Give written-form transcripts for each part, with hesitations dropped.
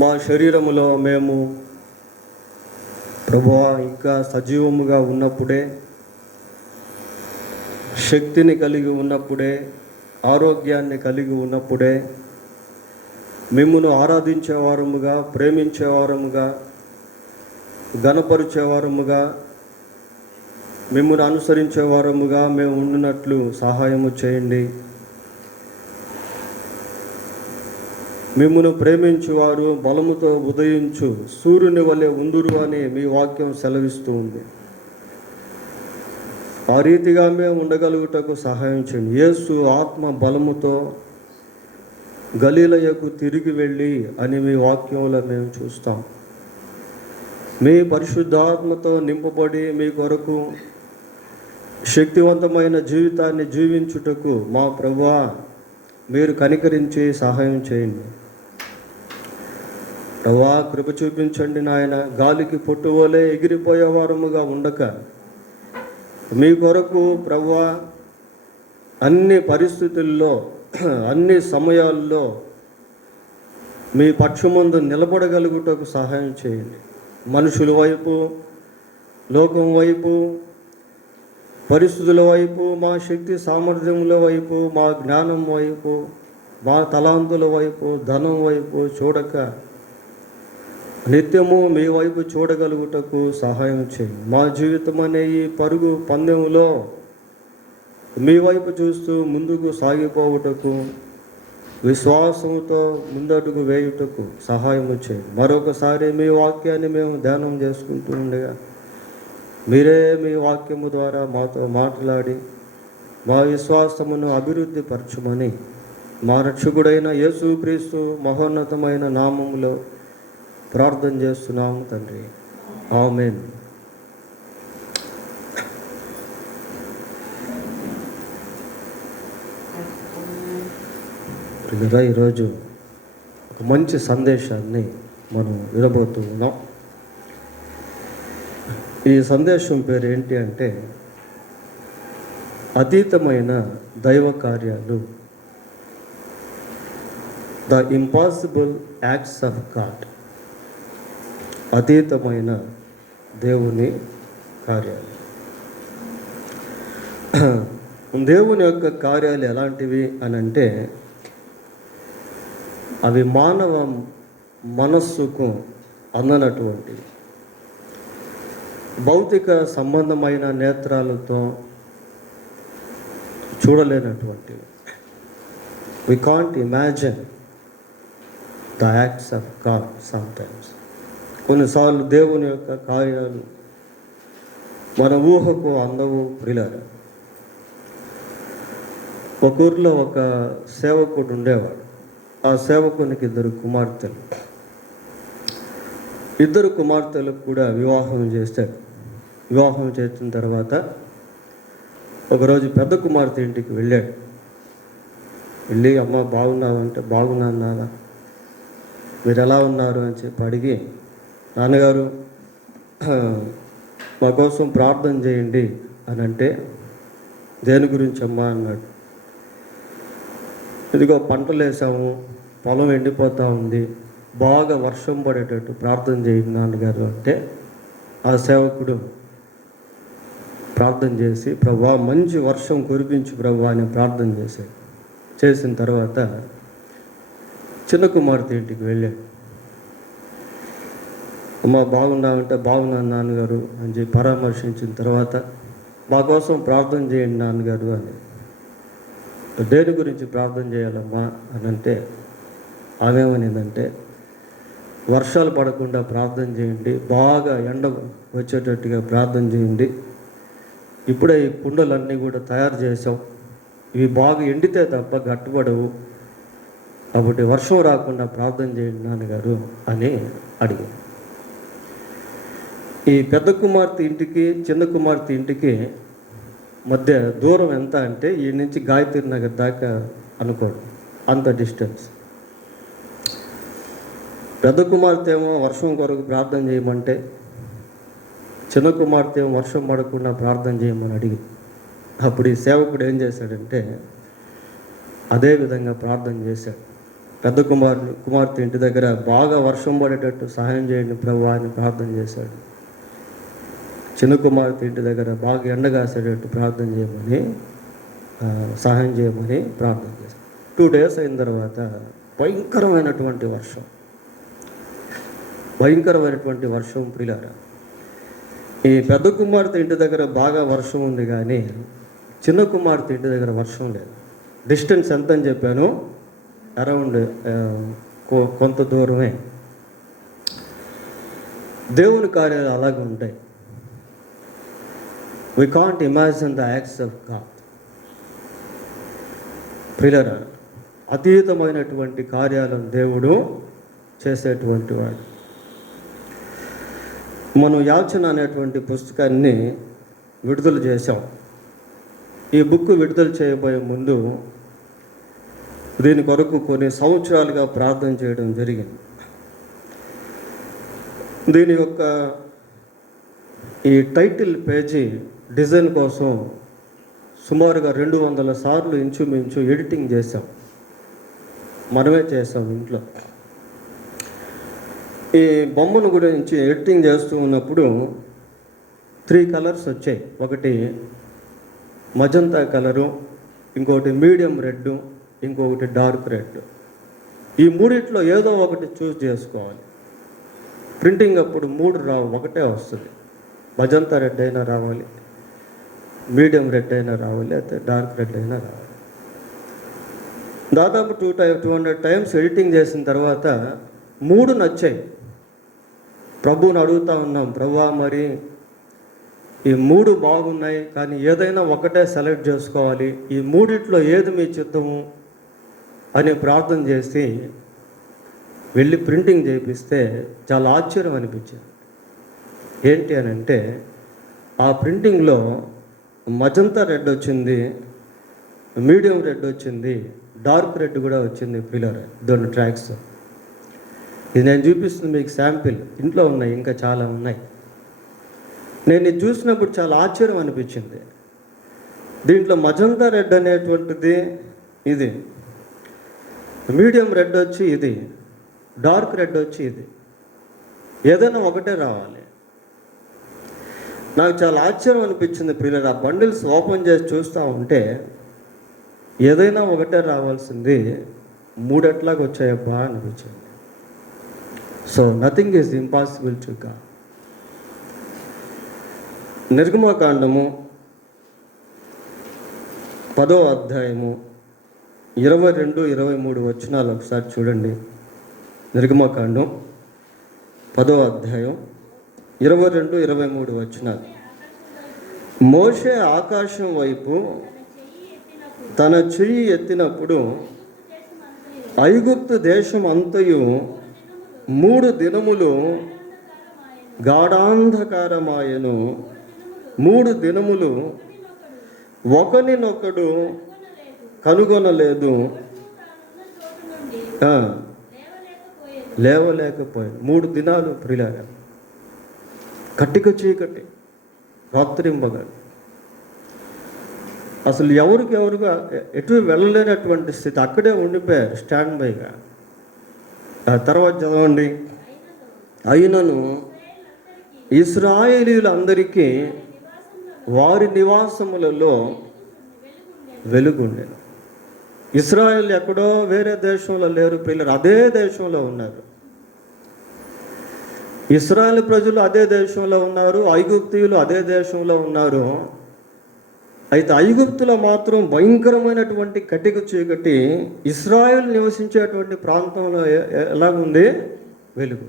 మా శరీరములో మేము ప్రభువా ఇంకా సజీవముగా ఉన్నప్పుడే, శక్తిని కలిగి ఉన్నప్పుడే, ఆరోగ్యాన్ని కలిగి ఉన్నప్పుడే మిమ్మును ఆరాధించేవారముగా, ప్రేమించేవారముగా, ఘనపరిచేవారముగా, మిమ్మును అనుసరించేవారముగా మేము ఉండినట్లు సహాయము చేయండి. మిమ్మును ప్రేమించువారు బలముతో ఉదయించు సూర్యుని వలె ఉందురు అని మీ వాక్యం సెలవిస్తూ ఉంది. ఆ రీతిగా మేము ఉండగలుగుటకు సహాయం చేయండి. యేసు ఆత్మ బలముతో గలీలయకు తిరిగి వెళ్ళి అని మీ వాక్యంలో మేము చూస్తాం. మీ పరిశుద్ధాత్మతో నింపబడి మీ కొరకు శక్తివంతమైన జీవితాన్ని జీవించుటకు మా ప్రభువా మీరు కనికరించి సహాయం చేయండి. ప్రభువా కృప చూపించండి నాయన. గాలికి పొట్టువలే ఎగిరిపోయేవారముగా ఉండక మీ కొరకు ప్రభువా అన్ని పరిస్థితుల్లో, అన్ని సమయాల్లో మీ పక్షమందు నిలబడగలుగుటకు సహాయం చేయండి. మనుషుల వైపు, లోకం వైపు, పరిస్థితుల వైపు, మా శక్తి సామర్థ్యముల వైపు, మా జ్ఞానం వైపు, మా తలాంతుల వైపు, ధనం వైపు చూడక నిత్యము మీ వైపు చూడగలుగుటకు సహాయం చేయండి. మా జీవితం అనే ఈ పరుగు పందెంలో మీ వైపు చూస్తూ ముందుకు సాగిపోవుటకు, విశ్వాసంతో ముందడుగు వేయుటకు సహాయము చేయండి. మరొకసారి మీ వాక్యాన్ని మేము ధ్యానం చేసుకుంటూ ఉండగా మీరే మీ వాక్యము ద్వారా మాతో మాట్లాడి మా విశ్వాసమును అభివృద్ధి పరచుమని మా రక్షకుడైన యేసుక్రీస్తు మహోన్నతమైన నామములో ప్రార్థన చేస్తున్నాము తండ్రి. ఆమేన్. ఈరోజు ఒక మంచి సందేశాన్ని మనం వినబోతూ ఉన్నాం. ఈ సందేశం పేరు ఏంటి అంటే అతీతమైన దైవ కార్యాలు, the impossible acts of God. అతీతమైన దేవుని కార్యాలు. దేవుని యొక్క కార్యాలు ఎలాంటివి అని అంటే అవి మానవ మనస్సుకు అందనటువంటివి, భౌతిక సంబంధమైన నేత్రాలతో చూడలేనటువంటివి. We can't imagine the acts of God sometimes. కొన్నిసార్లు దేవుని యొక్క కార్యాలు మన ఊహకు అందవు. ప్రియులారా, ఒక ఊరిలో ఒక సేవకుడు ఉండేవాడు. ఆ సేవకునికి ఇద్దరు కుమార్తెలకు కూడా వివాహం చేశాడు. వివాహం చేసిన తర్వాత ఒకరోజు పెద్ద కుమార్తె ఇంటికి వెళ్ళాడు. వెళ్ళి అమ్మ బాగున్నావంటే బాగున్నాను నాన్న, మీరు ఎలా ఉన్నారు అని చెప్పి అడిగి, నాన్నగారు మా కోసం ప్రార్థన చేయండి అని అంటే, దేని గురించి అమ్మా అన్నాడు. ఇదిగో పంటలు వేసాము, పొలం ఎండిపోతూ ఉంది, బాగా వర్షం పడేటట్టు ప్రార్థన చేయండి నాన్నగారు అంటే, ఆ సేవకుడు ప్రార్థన చేసి ప్రభువా మంచి వర్షం కురిపించు ప్రభువా అని ప్రార్థన చేశాడు. చేసిన తర్వాత చిన్న కుమార్తె ఇంటికి వెళ్ళాడు. అమ్మ బాగున్నామంటే బాగున్నాను నాన్నగారు అని చెప్పి పరామర్శించిన తర్వాత, మా కోసం ప్రార్థన చేయండి నాన్నగారు అని. దేని గురించి ప్రార్థన చేయాలమ్మా అని అంటే, ఆమెమనిందంటే వర్షాలు పడకుండా ప్రార్థన చేయండి, బాగా ఎండ వచ్చేటట్టుగా ప్రార్థన చేయండి, ఇప్పుడే ఈ కుండలన్నీ కూడా తయారు చేసాం, ఇవి బాగా ఎండితే తప్ప గట్టుబడవు, కాబట్టి వర్షం రాకుండా ప్రార్థన చేయండి నాన్నగారు అని అడిగి. ఈ పెద్ద కుమార్తె ఇంటికి చిన్న కుమార్తె ఇంటికి మధ్య దూరం ఎంత అంటే ఈ నుంచి గాయత్రి నగర్ దాకా అనుకోండి, అంత డిస్టెన్స్. పెద్ద కుమార్తె ఏమో వర్షం కొరకు ప్రార్థన చేయమంటే, చిన్న కుమార్తె ఏమో వర్షం పడకుండా ప్రార్థన చేయమని అడిగి, అప్పుడు ఈ సేవకుడు ఏం చేశాడంటే అదే విధంగా ప్రార్థన చేశాడు. పెద్ద కుమార్తె ఇంటి దగ్గర బాగా వర్షం పడేటట్టు సహాయం చేయండి ప్రభువా అని ప్రార్థన చేశాడు. చిన్న కుమార్తె ఇంటి దగ్గర బాగా ఎండ కాసేటట్టు ప్రార్థన చేయమని సహాయం చేయమని ప్రార్థన చేశాడు. 2 days అయిన తర్వాత భయంకరమైనటువంటి వర్షం ప్రియులారా. ఈ పెద్ద కుమార్తె ఇంటి దగ్గర బాగా వర్షం ఉంది, కానీ చిన్న కుమార్తె ఇంటి దగ్గర వర్షం లేదు. డిస్టెన్స్ ఎంత అని చెప్పాను, అరౌండ్ కొంత దూరమే. దేవుని కార్యాలు అలాగే ఉంటాయి. We can't imagine the acts of God. ప్రియులారా, అతీతమైనటువంటి కార్యాలను దేవుడు చేసేటువంటి వాడు. మనం యాచన అనేటువంటి పుస్తకాన్ని విడుదల చేశాం. ఈ బుక్ విడుదల చేయబోయే ముందు దీని కొరకు కొన్ని సంవత్సరాలుగా ప్రార్థన చేయడం జరిగింది. దీని యొక్క ఈ టైటిల్ పేజీ డిజైన్ కోసం సుమారుగా 200 సార్లు ఇంచుమించు ఎడిటింగ్ చేసాం. మనమే చేసాం ఇంట్లో. ఈ బొమ్మను గురించి ఎడిటింగ్ చేస్తూ ఉన్నప్పుడు 3 కలర్స్ వచ్చాయి. ఒకటి మజంతా కలరు, ఇంకొకటి మీడియం రెడ్, ఇంకొకటి డార్క్ రెడ్. ఈ మూడిట్లో ఏదో ఒకటి చూస్ చేసుకోవాలి. ప్రింటింగ్ అప్పుడు 3 రావు, ఒకటే వస్తుంది. మజంతా రెడ్ అయినా రావాలి, మీడియం రెడ్ అయినా రావాలి, అయితే డార్క్ రెడ్ అయినా రావాలి. దాదాపు 200 టైమ్స్ ఎడిటింగ్ చేసిన తర్వాత 3 నచ్చాయి. ప్రభువుని అడుగుతూ ఉన్నాం, ప్రభువా మరి ఈ 3 బాగున్నాయి, కానీ ఏదైనా ఒకటే సెలెక్ట్ చేసుకోవాలి, ఈ మూడిట్లో ఏది మీ చిత్తము అని ప్రార్థన చేసి వెళ్ళి ప్రింటింగ్ చేపిస్తే చాలా ఆశ్చర్యం అనిపించింది. ఏంటి అని అంటే, ఆ ప్రింటింగ్లో మజంతా రెడ్ వచ్చింది, మీడియం రెడ్ వచ్చింది, డార్క్ రెడ్ కూడా వచ్చింది. Pillar 2 tracks. ఇది నేను చూపిస్తుంది మీకు శాంపిల్. ఇంట్లో ఉన్నాయి, ఇంకా చాలా ఉన్నాయి. నేను ఇది చూసినప్పుడు చాలా ఆశ్చర్యం అనిపించింది. దీంట్లో మజంతా రెడ్ అనేటువంటిది ఇది, మీడియం రెడ్ వచ్చి ఇది, డార్క్ రెడ్ వచ్చి ఇది. ఏదైనా ఒకటే రావాలి. నాకు చాలా ఆశ్చర్యం అనిపించింది పిల్లలు. ఆ బండిల్స్ ఓపెన్ చేసి చూస్తూ ఉంటే ఏదైనా ఒకటే రావాల్సింది, 3 ఎట్లాగా వచ్చాయబ్బా అనిపించింది. So nothing is impossible to God. నిర్గమకాండము 10వ అధ్యాయము 22-23 వచనాలు ఒకసారి చూడండి. నిర్గమకాండం 10వ అధ్యాయం 22-23 వచనాలు. మోషే ఆకాశం వైపు తన చెయ్యి ఎత్తినప్పుడు ఐగుప్తు దేశం అంతయు 3 దినములు గాఢాంధకారమాయను. 3 దినములు ఒకనినొకడు కనుగొనలేదు, లేవలేకపోయాడు. 3 దినాలు ప్రియులారా, కట్టిక చీకటి, రాత్రింబగలు. అసలు ఎవరుగా ఎటు వెళ్ళలేనటువంటి స్థితి. అక్కడే ఉండిపోయారు స్టాండ్ బైగా. ఆ తర్వాత చదవండి. అయినను ఇశ్రాయేలీయులందరికీ వారి నివాసములలో వెలుగుండెను. ఇశ్రాయేల్ ఎక్కడో వేరే దేశంలో లేరు పిల్లలు, అదే దేశంలో ఉన్నారు. ఇశ్రాయేల్ ప్రజలు అదే దేశంలో ఉన్నారు, ఐగుప్తీయులు అదే దేశంలో ఉన్నారు. అయితే ఐగుప్తులో మాత్రం భయంకరమైనటువంటి కటిక చీకటి, ఇశ్రాయేల్ నివసించేటువంటి ప్రాంతంలో ఎలాగుంది? వెలుగు.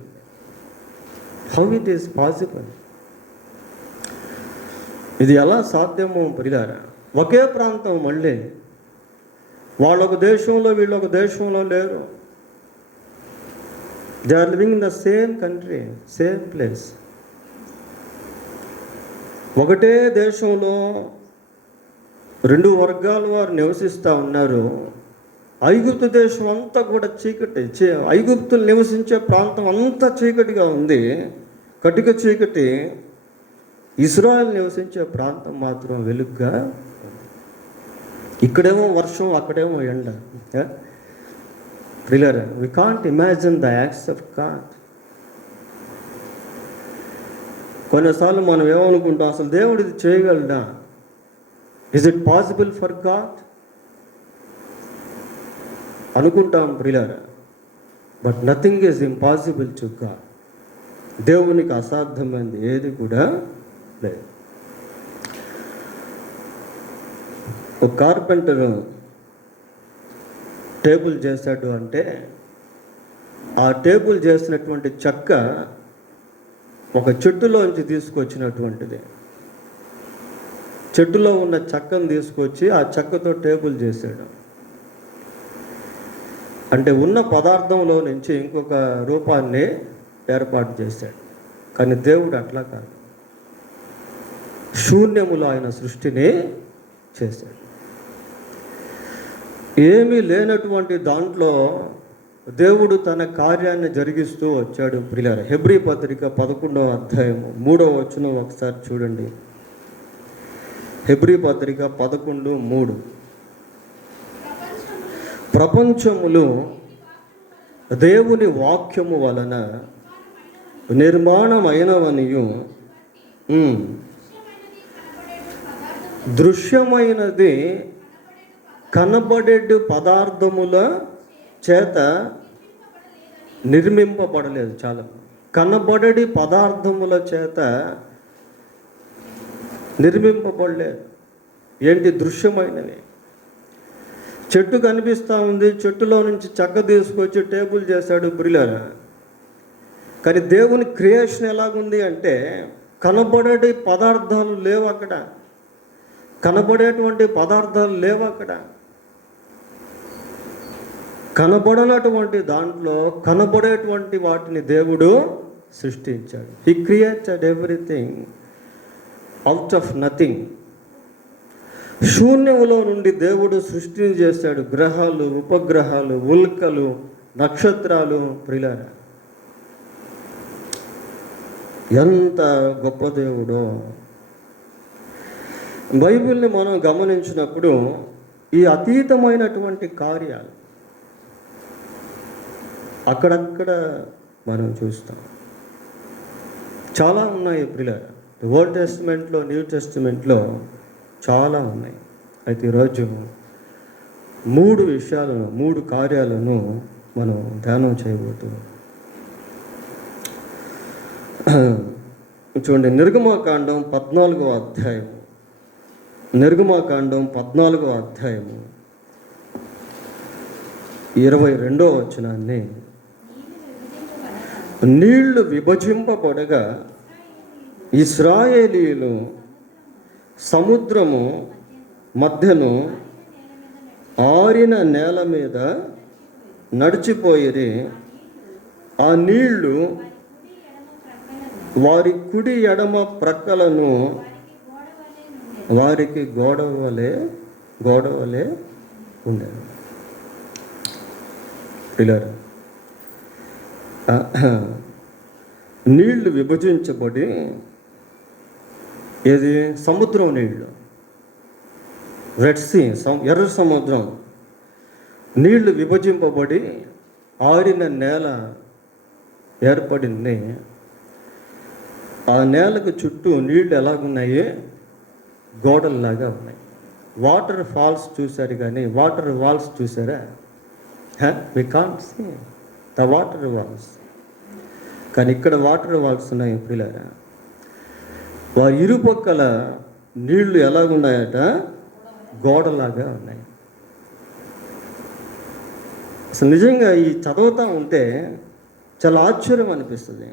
How it is possible? ఇది ఎలా సాధ్యమో ప్రియులారా? ఒకే ప్రాంతం, మళ్ళీ వాళ్ళొక దేశంలో వీళ్ళొక దేశంలో లేరు. They are living in the same country, same place. ఒకటే దేశంలో 2 వర్గాల వారు నివసిస్తూ ఉన్నారు. ఐగుప్తు దేశం అంతా కూడా చీకటి, ఐగుప్తులు నివసించే ప్రాంతం అంతా చీకటిగా ఉంది, కటిక చీకటి. ఇశ్రాయేల్ నివసించే ప్రాంతం మాత్రం వెలుగ్గా. ఇక్కడేమో వర్షం, అక్కడేమో ఎండ. ప్రియులారా, we can't imagine the acts of God. కొన్నిసార్లు మనం ఏమనుకుంటాం, అసలు దేవుడు ఇది చేయగలడా? Is it possible for God అనుకుంటాం ప్రియులారా. But nothing is impossible to God. దేవునికి అసాధ్యమైనది ఏది కూడా లేదు. ఒక కార్పెంటర్ టేబుల్ చేశాడు అంటే ఆ టేబుల్ చేసినటువంటి చెక్క ఒక చెట్టులోంచి తీసుకొచ్చినటువంటిది. చెట్టులో ఉన్న చెక్కను తీసుకొచ్చి ఆ చెక్కతో టేబుల్ చేశాడు. అంటే ఉన్న పదార్థంలో నుంచి ఇంకొక రూపాన్ని ఏర్పాటు చేశాడు. కానీ దేవుడు అట్లా కాదు, శూన్యములో ఆయన సృష్టిని చేశాడు. ఏమీ లేనటువంటి దాంట్లో దేవుడు తన కార్యాన్ని జరిగిస్తూ వచ్చాడు ప్రియులారా. హెబ్రీ పత్రిక 11వ అధ్యాయము 3వ వచనం ఒకసారి చూడండి. హెబ్రీ పత్రిక 11:3. ప్రపంచములు దేవుని వాక్యము వలన నిర్మాణమైనవనియు దృశ్యమైనది కనబడేడు పదార్థముల చేత నిర్మింపబడలేదు. చాలా కనబడేడి పదార్థముల చేత నిర్మింపబడలేదు. ఏంటి? దృశ్యమైనవి. చెట్టు కనిపిస్తూ ఉంది, చెట్టులో నుంచి చెక్క తీసుకొచ్చి టేబుల్ చేశాడు ప్రియులారా. కానీ దేవుని క్రియేషన్ ఎలాగుంది అంటే కనబడే పదార్థాలు లేవు అక్కడ, కనబడేటువంటి పదార్థాలు లేవు అక్కడ. కనబడనటువంటి దాంట్లో కనబడేటువంటి వాటిని దేవుడు సృష్టించాడు. He created everything out of nothing. శూన్యములో నుండి దేవుడు సృష్టిని చేశాడు. గ్రహాలు, ఉపగ్రహాలు, ఉల్కలు, నక్షత్రాలు. ప్రియులారా, ఎంత గొప్ప దేవుడో! బైబిల్ని మనం గమనించినప్పుడు ఈ అతీతమైనటువంటి కార్యాలు అక్కడక్కడ మనం చూస్తాం. చాలా ఉన్నాయి ప్రియులారా. ఓల్డ్ టెస్టిమెంట్లో, న్యూ టెస్టిమెంట్లో చాలా ఉన్నాయి. అయితే ఈరోజు 3 విషయాలను, 3 కార్యాలను మనం ధ్యానం చేయబోతున్నాం. చూడండి, నిర్గమకాండం 14వ అధ్యాయం. నిర్గమకాండం 14వ అధ్యాయము 22వ వచనాన్ని, నీళ్లు విభజింపబడగా ఇశ్రాయేలీయులు సముద్రము మధ్యను ఆరిన నేల మీద నడిచిపోయిరి. ఆ నీళ్లు వారి కుడి ఎడమ ప్రక్కలను వారికి గోడవలే ఉండేది. పిల్లలు, నీళ్లు విభజించబడి, ఏది? సముద్రం నీళ్ళు, రెడ్ సీ, ఎర్ర సముద్రం నీళ్లు విభజింపబడి ఆరిన నేల ఏర్పడింది. ఆ నేలకు చుట్టూ నీళ్లు ఎలాగున్నాయి? గోడల్లాగా ఉన్నాయి. వాటర్ ఫాల్స్ చూశారు కానీ వాటర్ వాల్స్ చూసారా? We can't see the water walls. కానీ ఇక్కడ వాటర్ వాల్స్ ఉన్నాయి ప్రియులారా. వారి ఇరుపక్కల నీళ్లు ఎలాగున్నాయట? గోడలాగా ఉన్నాయి. అసలు నిజంగా ఈ చదువుతూ ఉంటే చాలా ఆశ్చర్యం అనిపిస్తుంది.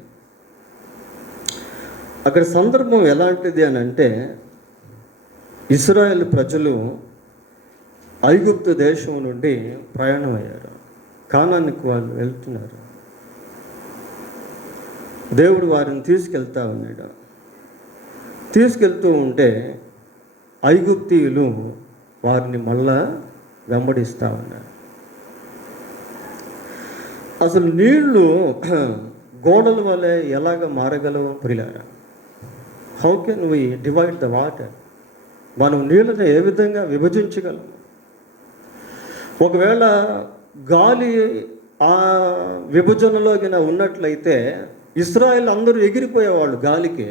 అక్కడ సందర్భం ఎలాంటిది అని అంటే, ఇశ్రాయేల్ ప్రజలు ఐగుప్తు దేశం నుండి ప్రయాణం అయ్యారు. కానానికి వాళ్ళు వెళ్తున్నారు. దేవుడు వారిని తీసుకెళ్తా ఉన్నాడు. తీసుకెళ్తూ ఉంటే ఐగుప్తీయులు వారిని మళ్ళా వెంబడిస్తూ ఉన్నారు. అసలు నీళ్లు గోడల వలె ఎలాగ మారగలవు ప్రియులారా? How can we divide the water? మనం నీళ్ళని ఏ విధంగా విభజించగలం? ఒకవేళ గాలి ఆ విభజనలోకి ఉన్నట్లయితే ఇశ్రాయేల్ అందరూ ఎగిరిపోయేవాళ్ళు గాలికి.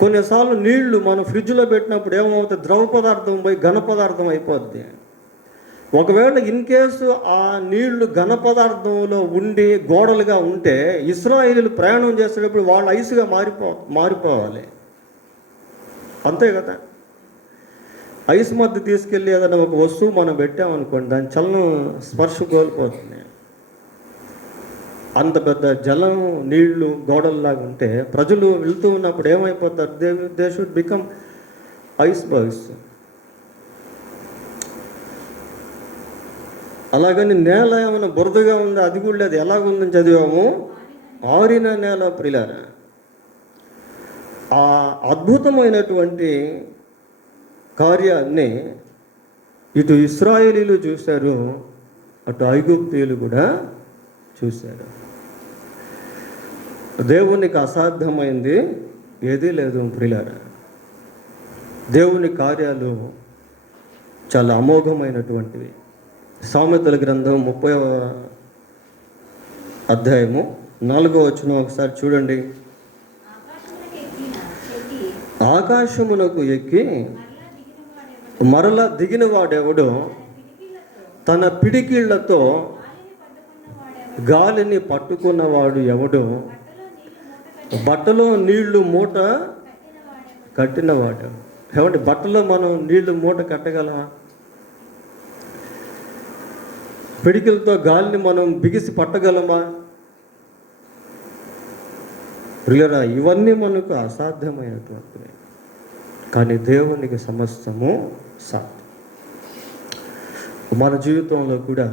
కొన్నిసార్లు నీళ్లు మనం ఫ్రిడ్జ్లో పెట్టినప్పుడు ఏమవుతుంది, ద్రవ పదార్థం పోయి ఘన పదార్థం అయిపోద్ది. ఒకవేళ ఇన్ కేసు ఆ నీళ్లు ఘన పదార్థంలో ఉండి గోడలుగా ఉంటే ఇశ్రాయేలీలు ప్రయాణం చేసేటప్పుడు వాళ్ళు ఐసుగా మారిపోవాలి. అంతే కదా. ఐస్ మధ్య తీసుకెళ్ళి ఏదైనా ఒక వస్తువు మనం పెట్టామనుకోండి, దాని చలనం స్పర్శ కోల్పోతుంది. అంత పెద్ద జలం నీళ్లు గోడల్లాగా ఉంటే ప్రజలు వెళ్తూ ఉన్నప్పుడు ఏమైపోతారు, they should become icebergs. అలాగని నేల ఏమైనా బురదగా ఉందా, అది కూడా లేదు. ఎలాగుందని చదివాము, ఆరిన నేల ప్రియులారా. ఆ అద్భుతమైనటువంటి కార్యాన్ని ఇటు ఇశ్రాయేలీలు చూశారు, అటు ఐగుప్తీయులు కూడా చూశారు. దేవునికి అసాధ్యమైంది ఏదీ లేదు ప్రియులారా. దేవుని కార్యాలు చాలా అమోఘమైనటువంటివి. సామెతల గ్రంథం 30వ అధ్యాయము 4వ వచనం ఒకసారి చూడండి. ఆకాశమునకు ఎక్కి మరలా దిగిన వాడెవడో, తన పిడికిళ్లతో గాలిని పట్టుకున్నవాడు ఎవడో, బట్టలో నీళ్లు మూట కట్టినవాడు. ఏమంటే బట్టలో మనం నీళ్లు మూట కట్టగలమా? పిడికిలతో గాలిని మనం బిగిసి పట్టగలమా? ప్రియులారా, ఇవన్నీ మనకు అసాధ్యమైనటువంటివి. కానీ దేవునికి సమస్తము సాధ్యం. మన జీవితంలో కూడా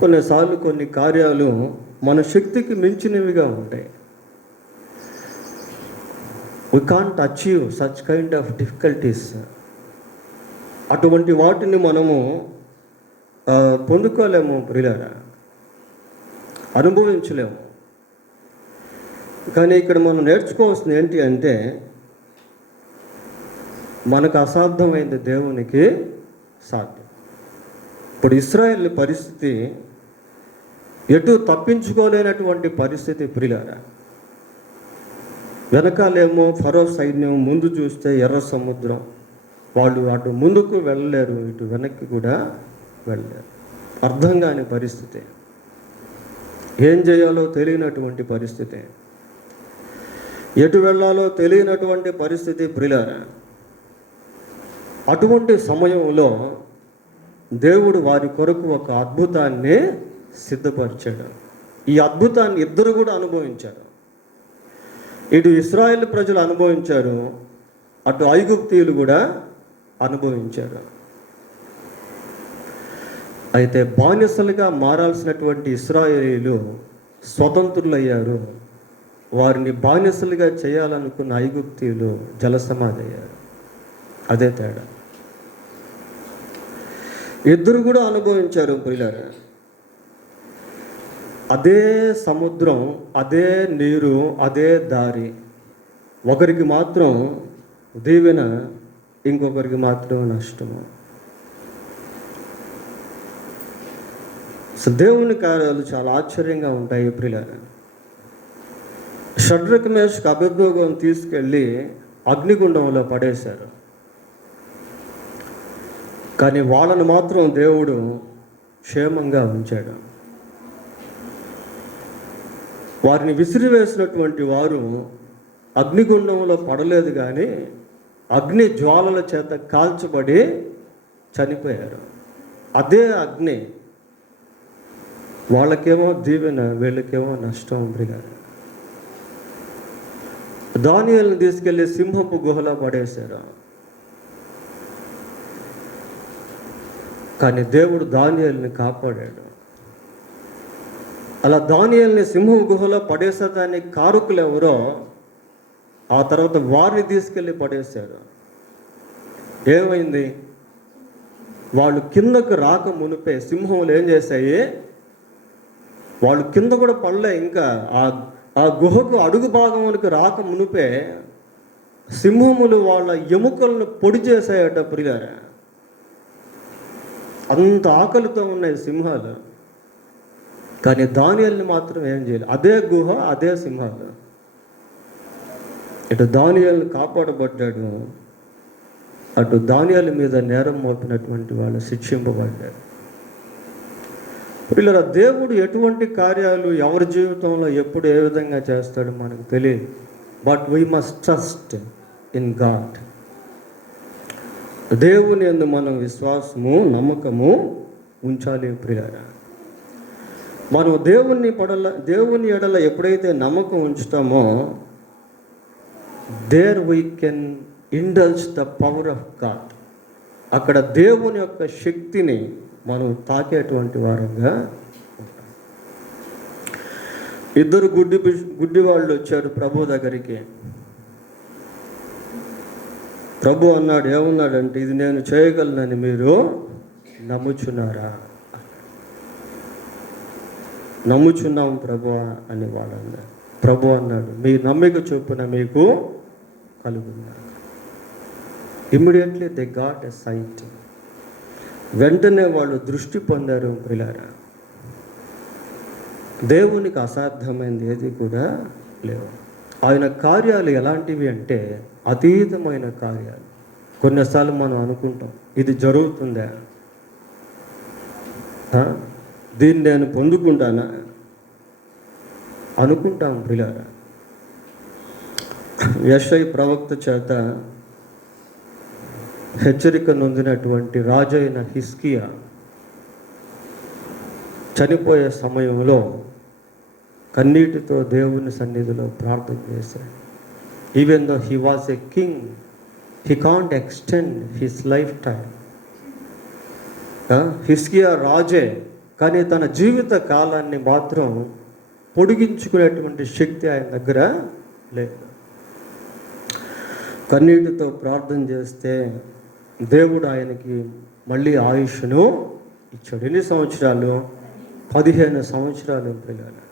కొన్నిసార్లు కొన్ని కార్యాలు మన శక్తికి మించినవిగా ఉంటాయి. we can't achieve such kind of difficulties. అటువంటి వాటిని మనము పొందుకోలేము ప్రియులారా, అనుభవించలేము. కానీ ఇక్కడ మనం నేర్చుకోవాల్సింది ఏంటి అంటే, మనకు అసాధ్యమైంది దేవునికి సాధ్యం. ఇప్పుడు ఇశ్రాయేల్ పరిస్థితి ఎటు తప్పించుకోలేనటువంటి పరిస్థితి ప్రియులారా. వెనకాలేమో ఫరో సైన్యం, ముందు చూస్తే ఎర్ర సముద్రం. వాళ్ళు అటు ముందుకు వెళ్ళలేరు, ఇటు వెనక్కి కూడా వెళ్ళలేరు. అర్థం కాని పరిస్థితి, ఏం చేయాలో తెలియనటువంటి పరిస్థితి, ఎటు వెళ్ళాలో తెలియనటువంటి పరిస్థితి ప్రియులారా. అటువంటి సమయంలో దేవుడు వారి కొరకు ఒక అద్భుతాన్ని సిద్ధపరిచాడు. ఈ అద్భుతాన్ని ఇద్దరు కూడా అనుభవించారు. ఇటు ఇశ్రాయేల్ ప్రజలు అనుభవించారు, అటు ఐగుప్తీయులు కూడా అనుభవించారు. అయితే బానిసలుగా మారాల్సినటువంటి ఇశ్రాయేలీలు స్వతంత్రులయ్యారు. వారిని బానిసలుగా చేయాలనుకున్న ఐగుప్తీయులు జలసమాధి అయ్యారు. అదే తేడా. ఇద్దరు కూడా అనుభవించారు ప్రియులారా. అదే సముద్రం, అదే నీరు, అదే దారి. ఒకరికి మాత్రం దీవెన, ఇంకొకరికి మాత్రం నష్టము. దేవుని కార్యాలు చాలా ఆశ్చర్యంగా ఉంటాయి ప్రియులారా. షడ్రక్ మేషక్ అబేద్నెగోను తీసుకెళ్ళి అగ్నిగుండంలో పడేశారు. కానీ వాళ్ళను మాత్రం దేవుడు క్షేమంగా ఉంచాడు. వారిని విసిరివేసినటువంటి వారు అగ్నిగుండంలో పడలేదు, కానీ అగ్ని జ్వాలల చేత కాల్చబడి చనిపోయారు. అదే అగ్ని వాళ్ళకేమో దీవెన, వీళ్ళకేమో నష్టం ప్రియులారా. దానియేలుని తీసుకెళ్ళి సింహపు గుహలో పడేశారు. కానీ దేవుడు దానియేలుని కాపాడాడు. అలా దానియేలుని సింహపు గుహలో పడేసేదానికి కారకులు ఎవరో ఆ తర్వాత వారిని తీసుకెళ్ళి పడేశారు. ఏమైంది? వాళ్ళు కిందకు రాక మునిపే సింహములు ఏం చేశాయి? వాళ్ళు కింద కూడా పడలే, ఇంకా ఆ గుహకు అడుగు భాగమునికి రాక మునిపే సింహములు వాళ్ళ ఎముకలను పొడి చేశాయట ప్రియులారా. అంత ఆకలితో ఉన్నాయి సింహాలు, కానీ దానియేలుని మాత్రం ఏం చేయలేదు. అదే గుహ, అదే సింహాలు. ఇటు దానియేలు కాపాడబడ్డాడు, అటు దానియేలు మీద నేరం మోపినటువంటి వాళ్ళు శిక్షింపబడ్డారు. పిల్లల, దేవుడు ఎటువంటి కార్యాలు ఎవరి జీవితంలో ఎప్పుడు ఏ విధంగా చేస్తాడో మనకు తెలియదు. But we must trust in God. దేవుని యందు మనం విశ్వాసము, నమ్మకము ఉంచాలి ప్రియులారా. మనం దేవుని ఎడల ఎప్పుడైతే నమ్మకం ఉంచుతామో, there we can indulge the power of God. అక్కడ దేవుని యొక్క శక్తిని మనం తాకేటువంటి వారంగా ఉంటాం. ఇద్దరు గుడ్డి వాళ్ళు వచ్చారు ప్రభు దగ్గరికి. ప్రభు అన్నాడు, ఏమన్నాడంటే, ఇది నేను చేయగలనని మీరు నమ్ముచున్నారా? నమ్ముచున్నాం ప్రభు అని వాడు అన్నాడు. ప్రభు అన్నాడు, మీ నమ్మిక చొప్పున మీకు కలుగున్నారు. Immediately they got a sight. వెంటనే వాళ్ళు దృష్టి పొందారు ప్రియులారా. దేవునికి అసాధ్యమైనది ఏది కూడా లేవు. ఆయన కార్యాలు ఎలాంటివి అంటే అతీతమైన కార్యాలు. కొన్నిసార్లు మనం అనుకుంటాం, ఇది జరుగుతుందా, దీన్ని నేను పొందుకుంటానా అనుకుంటాం ప్రియులారా. యెషయా ప్రవక్త చేత హెచ్చరిక నొందినటువంటి రాజు అయిన హిజ్కియా చనిపోయే సమయంలో కన్నీటితో దేవుని సన్నిధిలో ప్రార్థన చేశాడు. Even though he was a king, he can't extend his life time. హిజ్కియా రాజే, కానీ తన జీవిత కాలాన్ని మాత్రం పొడిగించుకునేటువంటి శక్తి ఆయన దగ్గర లేదు. కన్నీటితో ప్రార్థన చేస్తే దేవుడు ఆయనకి మళ్ళీ ఆయుష్ను ఇచ్చాడు. ఎన్ని సంవత్సరాలు? 15 సంవత్సరాలు పిల్లలు.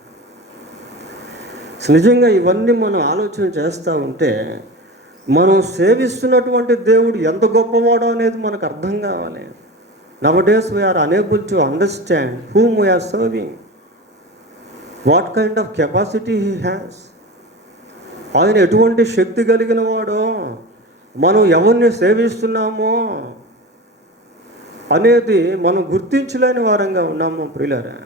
నిజంగా ఇవన్నీ మనం ఆలోచన చేస్తూ ఉంటే మనం సేవిస్తున్నటువంటి దేవుడు ఎంత గొప్పవాడో అనేది మనకు అర్థం కావాలి. Nowadays we are unable to understand whom we are serving, what kind of capacity he has. ఆయన ఎటువంటి శక్తి కలిగిన వాడో, మనం ఎవరిని సేవిస్తున్నామో అనేది మనం గుర్తించలేని వారంగా ఉన్నాము ప్రియులారా.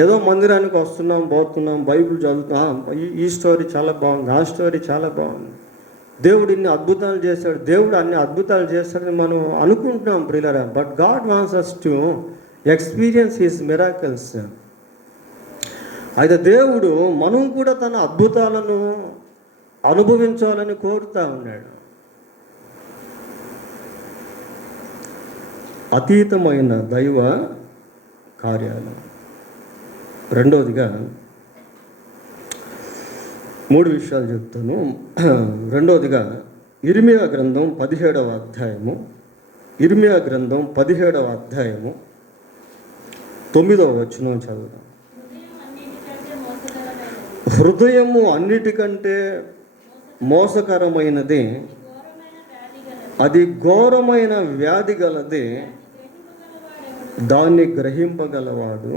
ఏదో మందిరానికి వస్తున్నాం, పోతున్నాం, బైబిల్ చదువుతాం, ఈ స్టోరీ చాలా బాగుంది, ఆ స్టోరీ చాలా బాగుంది, దేవుడు ఇన్ని అద్భుతాలు చేశాడు, దేవుడు అన్ని అద్భుతాలు చేశాడని మనం అనుకుంటున్నాం ప్రియులారా. But God wants us to experience his miracles. అయితే దేవుడు మనం కూడా తన అద్భుతాలను అనుభవించాలని కోరుతూ ఉన్నాడు. అతీతమైన దైవ కార్యాలు. రెండవదిగా 3 విషయాలు చెప్తాను. రెండవదిగా ఇర్మియా గ్రంథం 17వ అధ్యాయము. ఇర్మియా గ్రంథం 17వ అధ్యాయము 9వ వచనం చదువుదాం. హృదయము అన్నిటికంటే మోసకరమైనది, అది ఘోరమైన వ్యాధి గలది, దాన్ని గ్రహింపగలవాడు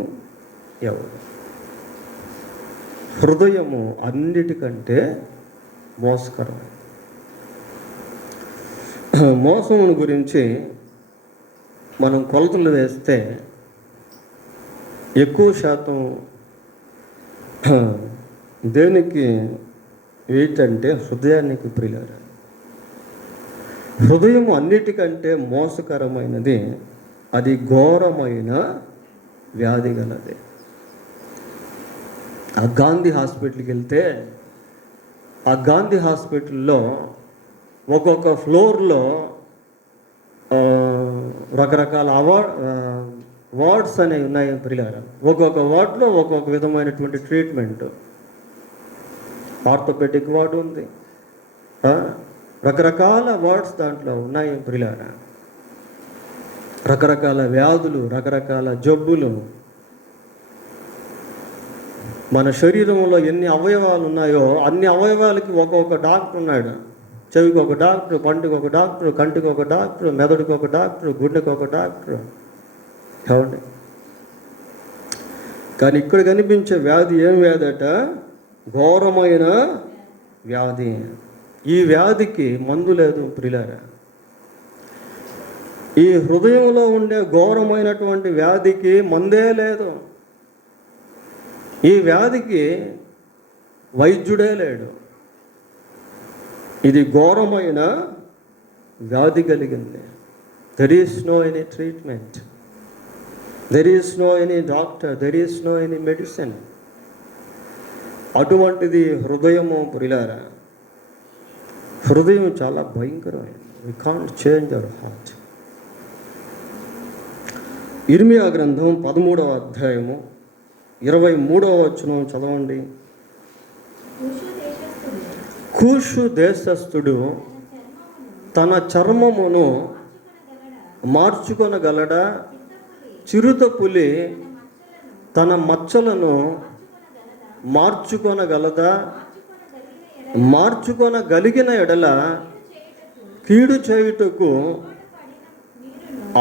ఎవరు? హృదయము అన్నిటికంటే మోసకరమైనది. మోసమును గురించి మనం కొలతలు వేస్తే ఎక్కువ శాతం దేనికి ఏంటంటే హృదయానికి ప్రియులారా. హృదయం అన్నిటికంటే మోసకరమైనది, అది ఘోరమైన వ్యాధి గలది. ఆ గాంధీ హాస్పిటల్కి వెళ్తే ఆ గాంధీ హాస్పిటల్లో ఒక్కొక్క ఫ్లోర్లో రకరకాల వార్డ్స్ అనేవి ఉన్నాయి ప్రియులారా. ఒక్కొక్క వార్డులో ఒక్కొక్క విధమైనటువంటి ట్రీట్మెంట్. ఆర్థోపెడిక్ వార్డు ఉంది, రకరకాల వార్డ్స్ దాంట్లో ఉన్నాయి ప్రియులారా. రకరకాల వ్యాధులు, రకరకాల జబ్బులు. మన శరీరంలో ఎన్ని అవయవాలు ఉన్నాయో అన్ని అవయవాలకి ఒక్కొక్క డాక్టర్ ఉన్నాడు. చెవికి ఒక డాక్టర్, పంటికి ఒక డాక్టర్, కంటికి ఒక డాక్టర్, మెదడుకి ఒక డాక్టర్, గుండెకి ఒక డాక్టర్. ఏమండి? కానీ ఇక్కడ కనిపించే వ్యాధి ఏం వ్యాధి అట? ఘోరమైన వ్యాధి. ఈ వ్యాధికి మందు లేదు ప్రియులారా. ఈ హృదయంలో ఉండే ఘోరమైనటువంటి వ్యాధికి మందే లేదు. ఈ వ్యాధికి వైద్యుడే లేడు. ఇది ఘోరమైన వ్యాధి కలిగింది. There is no any treatment, there is no any doctor, there is no any medicine. అటువంటిది హృదయము ప్రియులారా. హృదయం చాలా భయంకరమైనది. We can't change our heart. ఇర్మియా గ్రంథం 13వ అధ్యాయము 23వ వచనం చదవండి. కూషు దేశస్థుడు తన చర్మమును మార్చుకొనగలడా? చిరుత పులి తన మచ్చలను మార్చుకొనగలదా? మార్చుకొనగలిగిన ఎడల కీడు చేయుటకు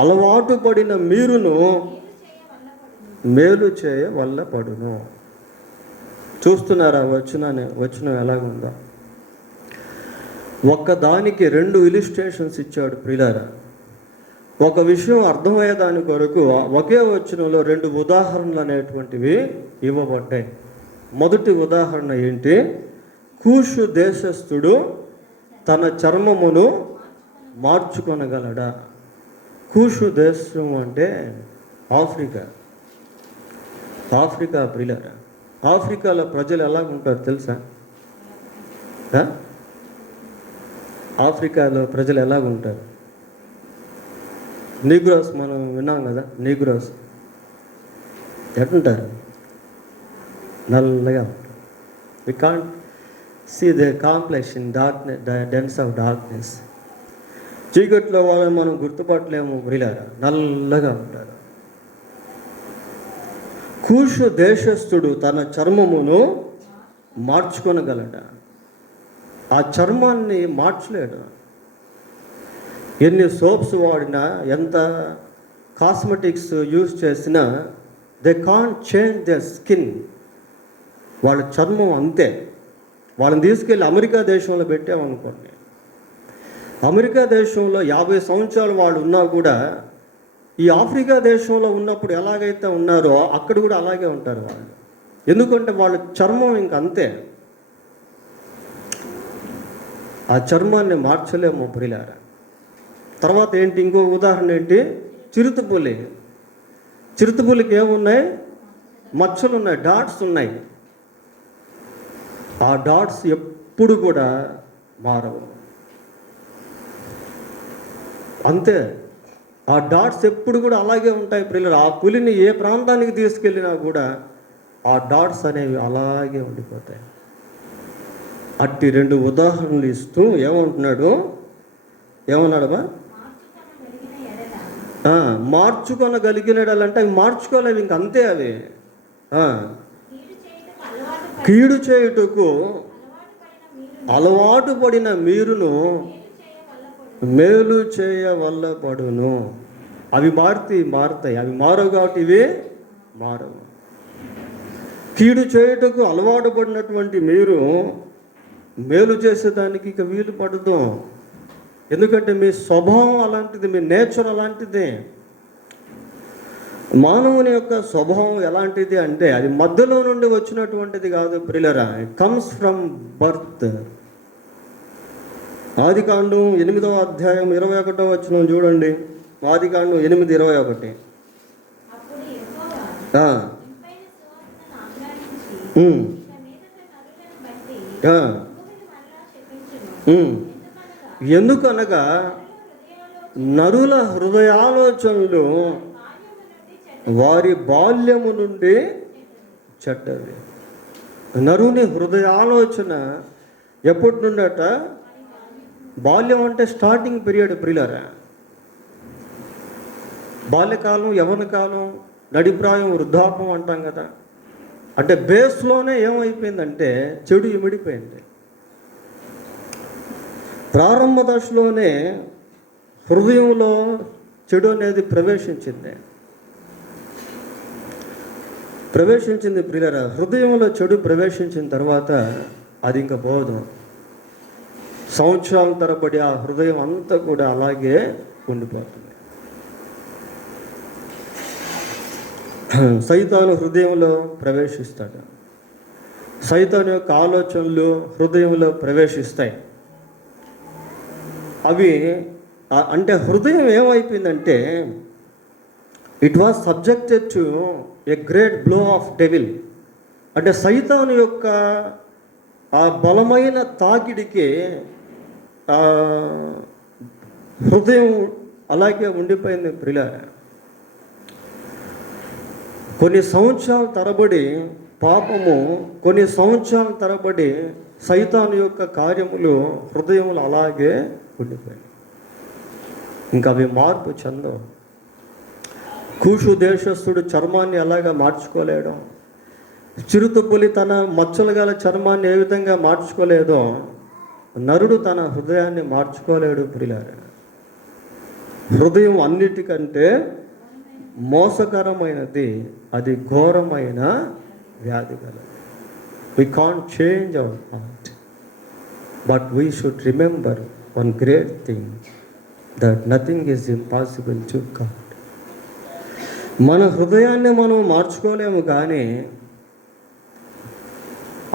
అలవాటు పడిన మీరును మేలు చేయ వల్ల పడును. చూస్తున్నారా వచనం ఎలాగుందో? ఒక్కదానికి 2 ఇలిస్ట్రేషన్స్ ఇచ్చాడు ప్రియులారా. ఒక విషయం అర్థమయ్యేదాని కొరకు ఒకే వచనంలో 2 ఉదాహరణలు అనేటువంటివి ఇవ్వబడ్డాయి. మొదటి ఉదాహరణ ఏంటి? కూషు దేశస్థుడు తన చర్మమును మార్చుకొనగలడా? కూషు దేశం అంటే ఆఫ్రికా ప్రియులారా. ఆఫ్రికాలో ప్రజలు ఎలాగుంటారు తెలుసా? ఆఫ్రికాలో ప్రజలు ఎలాగుంటారు? నీగ్రోస్ మనం విన్నాం కదా. నీగ్రోస్ ఎట్లుంటారు? నల్లగా ఉంటారు. We can't see the complexion, dense of darkness. చీకట్లో వాళ్ళని మనం గుర్తుపట్టలేము ప్రియులారా. నల్లగా ఉంటారు. కూషు దేశస్థుడు తన చర్మమును మార్చుకొనగలడా? ఆ చర్మాన్ని మార్చలేడు. ఎన్ని సోప్స్ వాడినా, ఎంత కాస్మెటిక్స్ యూజ్ చేసినా they can't change the skin. వాళ్ళ చర్మం అంతే. వాళ్ళని తీసుకెళ్ళి అమెరికా దేశంలో పెట్టామనుకోండి, అమెరికా దేశంలో 50 సంవత్సరాలు వాళ్ళు ఉన్నా కూడా ఈ ఆఫ్రికా దేశంలో ఉన్నప్పుడు ఎలాగైతే ఉన్నారో అక్కడ కూడా అలాగే ఉంటారు వాళ్ళు. ఎందుకంటే వాళ్ళ చర్మం ఇంక అంతే. ఆ చర్మాన్ని మార్చలేము ప్రియులారా. తర్వాత ఏంటి? ఇంకో ఉదాహరణ ఏంటి? చిరుతపులి. చిరుతపులికి ఏమున్నాయి? మచ్చలు ఉన్నాయి, డాట్స్ ఉన్నాయి. ఆ డాట్స్ ఎప్పుడు కూడా మారవు. అంతే. ఆ డాట్స్ ఎప్పుడు కూడా అలాగే ఉంటాయి ప్రియులారా. ఆ పులిని ఏ ప్రాంతానికి తీసుకెళ్ళినా కూడా ఆ డాట్స్ అనేవి అలాగే ఉండిపోతాయి. అట్టి 2 ఉదాహరణలు ఇస్తూ ఏమంటున్నాడు? ఏమన్నాడమ్మా? మార్చుకొనగలిగినడంటే అవి మార్చుకోలేవు, ఇంక అంతే. అవి కీడు చేయుటకు అలవాటు పడిన మీరును మేలు చేయ వల్ల పడును. అవి మారుతాయి. అవి మారవు కాబట్టి ఇవి మారవు. కీడు చేయుటకు అలవాటు పడినటువంటి మీరు మేలు చేసేదానికి ఇక వీలు పడదు. ఎందుకంటే మీ స్వభావం అలాంటిది, మీ నేచర్ అలాంటిదే. మానవుని యొక్క స్వభావం ఎలాంటిది అంటే అది మధ్యలో నుండి వచ్చినటువంటిది కాదు ప్రియులారా. It comes from birth. ఆదికాండం 8వ అధ్యాయం 21వ వచనం చూడండి. ఆదికాండం 8:21. ఎందుకనగా నరుల హృదయాలోచనలు వారి బాల్యము నుండి చెడ్డవి. నరుని హృదయాలోచన ఎప్పటి నుండట? బాల్యం అంటే స్టార్టింగ్ పీరియడ్ ప్రియులారా. బాల్యకాలం, యవ్వనకాలం, నడిప్రాయం, వృద్ధాపం అంటాం కదా. అంటే బేస్లోనే ఏమైపోయిందంటే చెడు ఇమిడిపోయింది. ప్రారంభ దశలోనే హృదయంలో చెడు అనేది ప్రవేశించింది ప్రియులారా. హృదయంలో చెడు ప్రవేశించిన తర్వాత అది ఇంకా పోదు. సంవత్సరాల తరబడి ఆ హృదయం అంతా కూడా అలాగే ఉండిపోతుంది. సైతాను హృదయంలో ప్రవేశిస్తాడు. సైతాను యొక్క ఆలోచనలు హృదయంలో ప్రవేశిస్తాయి. అవి అంటే హృదయం ఏమైపోయిందంటే it was subjected to a great blow of devil. అంటే సైతాను యొక్క ఆ బలమైన తాకిడికి హృదయం అలాగే ఉండిపోయింది ప్రియులారా. కొన్ని సంవత్సరాల తరబడి పాపము, కొన్ని సంవత్సరాల తరబడి సైతాను యొక్క కార్యములు హృదయములు అలాగే ఉండిపోయాయి. ఇంకా అవి మార్పు చెందవు. కూషు దేశస్థుడు చర్మాన్ని ఎలాగా మార్చుకోలేడో, చిరుతపులి తన మచ్చలు గల చర్మాన్ని ఏ విధంగా మార్చుకోలేదో నరుడు తన హృదయాన్ని మార్చుకోలేడు ప్రియులారా. హృదయం అన్నిటికంటే మోసకరమైనది, అది ఘోరమైన వ్యాధి గలది. We can't change our heart, but we should remember one great thing, that nothing is impossible to God. మన హృదయాన్ని మనం మార్చుకోలేము, కానీ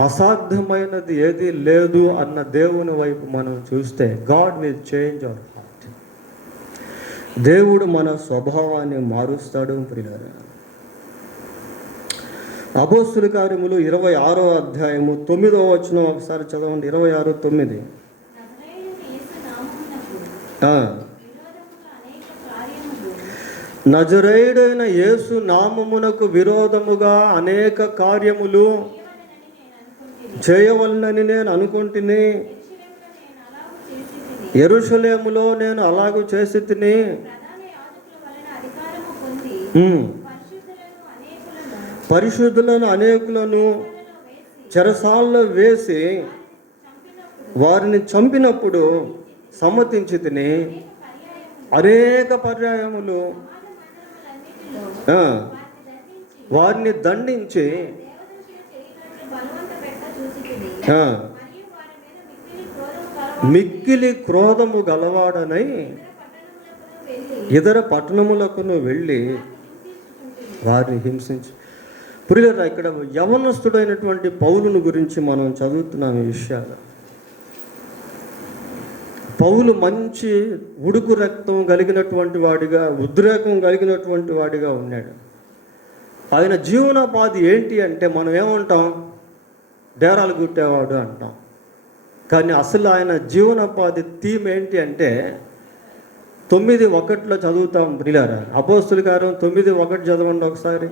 అసాధ్యమైనది ఏది లేదు అన్న దేవుని వైపు మనం చూస్తే God will change our heart. దేవుడు మన స్వభావాన్ని మారుస్తాడు ప్రియులారా. అపోస్తుల కార్యములు 26వ అధ్యాయము 9వ వచనం ఒకసారి చదవండి. 26:9. నజరేయుడైన యేసు నామమునకు విరోధముగా అనేక కార్యములు చేయవలనని నేను అనుకుంటుని, యెరూషలేములో నేను అలాగూ చేసి తిని, పరిశుద్ధులను అనేకులను చెరసాల్లో వేసి వారిని చంపినప్పుడు సమ్మతించి తిని, అనేక పర్యాయములు వారిని దండించి మిక్కిలి క్రోధము గలవాడనై ఇతర పట్టణములకును వెళ్ళి వారిని హింసించి. ప్రియులారా, ఇక్కడ యవనస్తుడైనటువంటి పౌలును గురించి మనం చదువుతున్నాం ఈ విషయాలు. పౌలు మంచి ఉడుకు రక్తం కలిగినటువంటి వాడిగా, ఉద్రేకం కలిగినటువంటి వాడిగా ఉన్నాడు. ఆయన జీవనోపాధి ఏంటి అంటే మనం ఏమంటాం, డేరాలు గుట్టేవాడు అంటాం. కానీ అసలు ఆయన జీవనోపాధి థీమ్ ఏంటి అంటే 9:1 చదువుతాం ప్రియులారా. అపోస్తుల కార్యం 9:1 చదవండి ఒకసారి.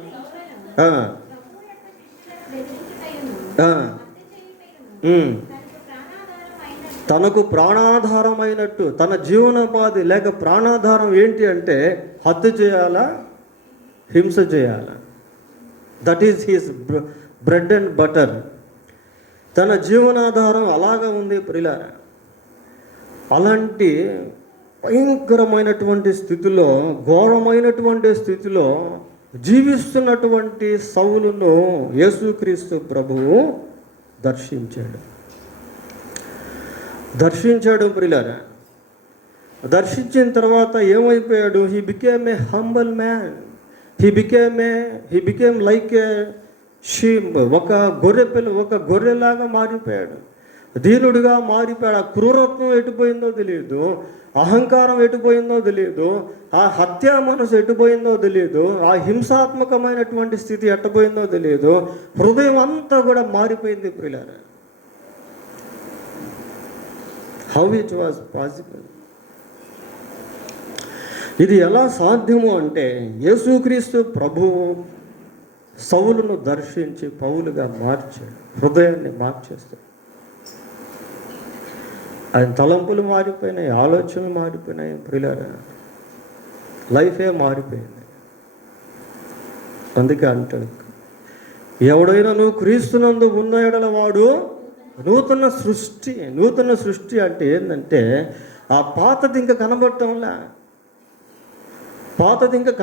తనకు ప్రాణాధారమైనట్టు, తన జీవనోపాధి లేక ప్రాణాధారం ఏంటి అంటే హత్య చేయాలా, హింస చేయాలా. That is his bread and butter. తన జీవనాధారం అలాగా ఉంది ప్రియులారా. అలాంటి భయంకరమైనటువంటి స్థితిలో, ఘోరమైనటువంటి స్థితిలో జీవిస్తున్నటువంటి సౌలును యేసుక్రీస్తు ప్రభువు దర్శించాడు ప్రియులారా. దర్శించిన తర్వాత ఏమైపోయాడు? He became a humble man. He became like a sheep. ఒక గొర్రెపిల్ల, ఒక గొర్రెలాగా మారిపోయాడు, దీనుడిగా మారిపోయాడు. ఆ క్రూరత్వం ఎటుపోయిందో తెలియదు, అహంకారం ఎటుపోయిందో తెలియదు, ఆ హత్యా మనసు ఎటుపోయిందో తెలియదు, ఆ హింసాత్మకమైనటువంటి స్థితి ఎట్టపోయిందో తెలియదు. హృదయం అంతా కూడా మారిపోయింది ప్రియులారా. How it was possible? ఇది ఎలా సాధ్యము అంటే యేసుక్రీస్తు ప్రభువు సౌలును దర్శించి పౌలుగా మార్చాడు, హృదయాన్ని మార్చేస్తాడు. ఆయన తలంపులు మారిపోయినాయి, ఆలోచనలు మారిపోయినాయి ప్రియులారా. లైఫే మారిపోయింది. అందుకే అంటాడు, ఎవడైనా నువ్వు క్రీస్తునందు ఉన్న ఎడల వాడు నూతన సృష్టి అంటే ఏంటంటే ఆ పాతది ఇంకా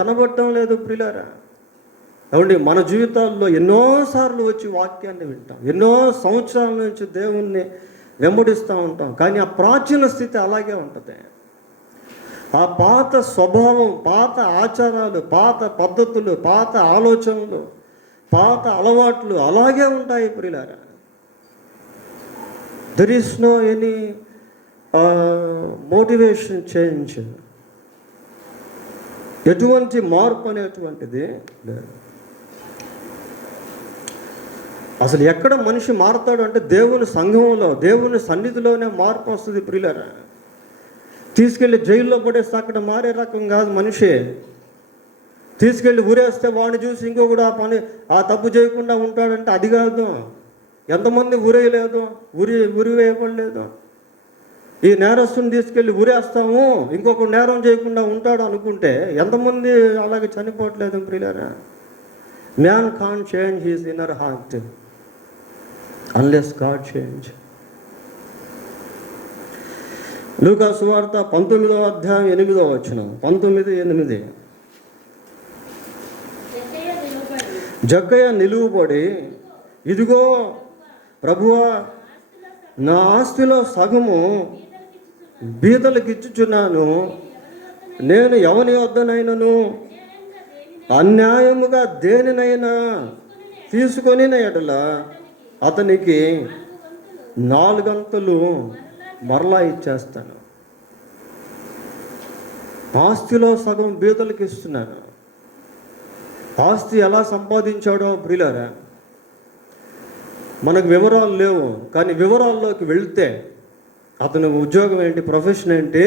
కనబడటం లేదు ప్రియులారా. ఏమండి, మన జీవితాల్లో ఎన్నోసార్లు వచ్చి వాక్యాన్ని వింటాం, ఎన్నో సంవత్సరాల నుంచి దేవుణ్ణి వెంబడిస్తూ ఉంటాం, కానీ ఆ ప్రాచీన స్థితి అలాగే ఉంటుంది. ఆ పాత స్వభావం, పాత ఆచారాలు, పాత పద్ధతులు, పాత ఆలోచనలు, పాత అలవాట్లు అలాగే ఉంటాయి ప్రియులారా. There is no any motivation change. ఎటువంటి మార్పు అనేటువంటిది లేదు. అసలు ఎక్కడ మనిషి మారుతాడు అంటే దేవుని సంఘంలో, దేవుని సన్నిధిలోనే మార్పు వస్తుంది ప్రియులారా. తీసుకెళ్ళి జైల్లో పడేస్తే అక్కడ మారే రకం కాదు మనిషి. తీసుకెళ్ళి ఊరేస్తే వాడిని చూసి ఇంకొకడు ఆ తప్పు చేయకుండా ఉంటాడంటే అది కాదు. ఎంతమంది ఊరేయలేదు, ఉరి వేయబడలేదు. ఈ నేరస్తుని తీసుకెళ్ళి ఊరేస్తాము, ఇంకొక నేరం చేయకుండా ఉంటాడు అనుకుంటే ఎంతమంది అలాగే చనిపోవట్లేదు ప్రియులారా. Man can't change his inner heart unless God change. లూకా సువార్త 19వ అధ్యాయం 8వ వచనం, 19:8. జక్కయ్య నిలువబడి, ఇదిగో ప్రభువా, నా ఆస్తిలో సగము బీదలకిచ్చుచున్నాను. నేను ఎవని వద్దనైనను అన్యాయముగా దేనినైనా తీసుకొని ఎడల అతనికి 4 వంతులు మరలా ఇచ్చేస్తాను. ఆస్తిలో సగం బీదలకు ఇస్తున్నాను. ఆస్తి ఎలా సంపాదించాడో ప్రియులారా, మనకు వివరాలు లేవు, కానీ వివరాల్లోకి వెళ్తే అతని ఉద్యోగం ఏంటి, ప్రొఫెషన్ ఏంటి,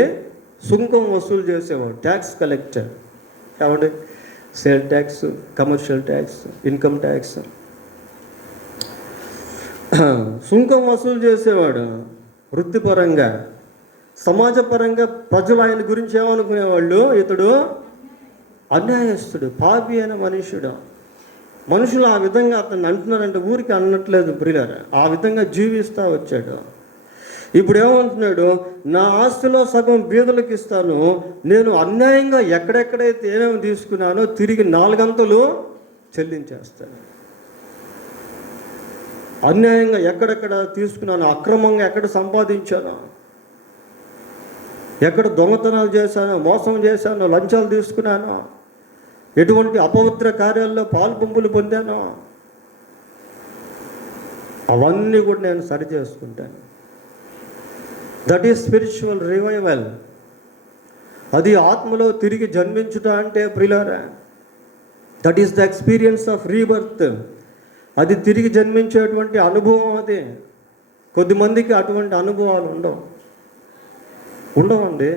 సుంకం వసూలు చేసేవాడు, ట్యాక్స్ కలెక్టర్. కాబట్టి sale tax, commercial tax, income tax, సుంకం వసూలు చేసేవాడు. వృత్తిపరంగా, సమాజపరంగా ప్రజలు ఆయన గురించి ఏమనుకునేవాళ్ళు, ఇతడు అన్యాయస్తుడు, పాపి అయిన మనుషుడు. మనుషులు ఆ విధంగా అతన్ని అంటున్నారంటే ఊరికి అనట్లేదు ప్రియులారా, ఆ విధంగా జీవిస్తూ వచ్చాడు. ఇప్పుడు ఏమంటున్నాడు, నా ఆస్తిలో సగం బీదలకు ఇస్తాను, నేను అన్యాయంగా ఎక్కడెక్కడైతే ఏమేమి తీసుకున్నానో తిరిగి 4 వంతులు చెల్లించేస్తాను. అన్యాయంగా ఎక్కడెక్కడ తీసుకున్నాను, అక్రమంగా ఎక్కడ సంపాదించాను, ఎక్కడ దొంగతనాలు చేశానో, మోసం చేశానో, లంచాలు తీసుకున్నానో, ఎటువంటి అపవిత్ర కార్యాల్లో పాల్పొంపులు పొందానో అవన్నీ కూడా నేను సరి చేసుకుంటాను. That is spiritual revival. అది ఆత్మలో తిరిగి జన్మించుట అంటే ప్రియులారా, that is the experience of rebirth. అది తిరిగి జన్మించేటువంటి అనుభవం. అది కొద్దిమందికి అటువంటి అనుభవాలు ఉండవండి.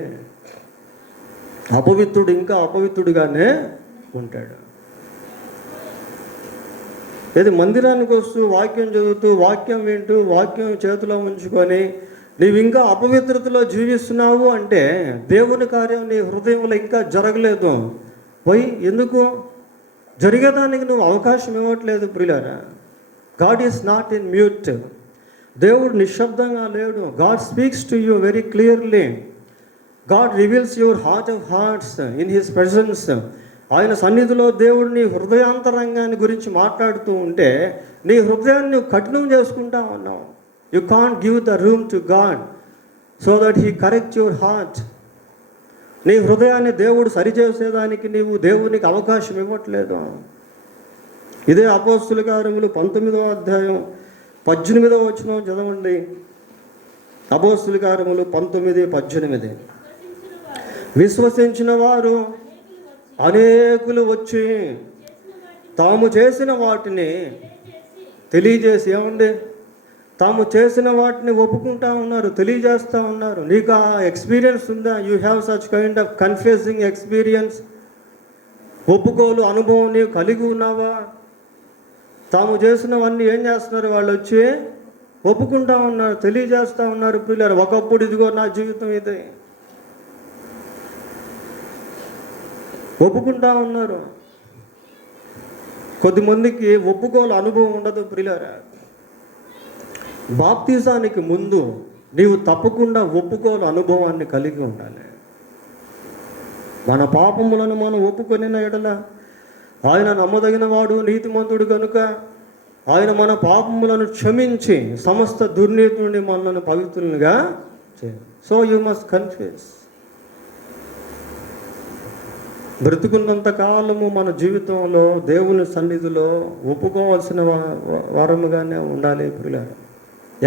అపవిత్రుడు ఇంకా అపవిత్రుడిగానే ఉంటాడు. ఏది మందిరానికి వస్తూ వాక్యం చదువుతూ వాక్యం వింటూ వాక్యం చేతిలో ఉంచుకొని నీవు ఇంకా అపవిత్రతలో జీవిస్తున్నావు అంటే దేవుని కార్యం నీ హృదయంలో ఇంకా జరగలేదు. ఎందుకు జరిగేదానికి నువ్వు అవకాశం ఇవ్వట్లేదు ప్రియులారా. God is not in mute. దేవుడు నిశ్శబ్దంగా లేడు. God speaks to you very clearly. God reveals your heart of hearts in his presence. ఆయన సన్నిధిలో దేవుడు నీ హృదయాంతరంగాన్ని గురించి మాట్లాడుతూ ఉంటే నీ హృదయాన్ని నువ్వు కఠినం చేసుకుంటా ఉన్నావు. You can't give the room to God so that he correct your heart. నీ హృదయాన్ని దేవుడు సరిచేసేదానికి నీవు దేవునికి అవకాశం ఇవ్వట్లేదు. ఇదే అపోస్తుల కార్యములు 19వ అధ్యాయం 18వ వచనం చదవండి. అపోస్తుల కార్యములు 19:18. విశ్వసించిన వారు అనేకులు వచ్చి తాము చేసిన వాటిని తెలియజేసి, ఏమండి, తాము చేసిన వాటిని ఒప్పుకుంటా ఉన్నారు, తెలియజేస్తూ ఉన్నారు. నీకు ఆ ఎక్స్పీరియన్స్ ఉందా? You have such kind of confessing experience. ఒప్పుకోలు అనుభవం నీవు కలిగి ఉన్నావా? తాము చేసినవన్నీ ఏం చేస్తున్నారు? వాళ్ళు వచ్చి ఒప్పుకుంటా ఉన్నారు, తెలియజేస్తూ ఉన్నారు. పిల్లలు ఒకప్పుడు ఇదిగో నా జీవితం ఇది ఒప్పుకుంటా ఉన్నారు. కొద్దిమందికి ఒప్పుకోలు అనుభవం ఉండదు ప్రియులారా. బాప్తిజానికి ముందు నీవు తప్పకుండా ఒప్పుకోని అనుభవాన్ని కలిగి ఉండాలి. మన పాపములను మనం ఒప్పుకొనిన ఎడల ఆయన నమ్మదగిన వాడు, నీతిమంతుడు కనుక ఆయన మన పాపములను క్షమించి సమస్త దుర్నీతి నుండి మనల్ని పవిత్రులుగా చేయాలి. So you must confess. బ్రతుకున్నంత కాలము మన జీవితంలో దేవుని సన్నిధిలో ఒప్పుకోవాల్సిన వారముగానే ఉండాలి ప్రియులారా.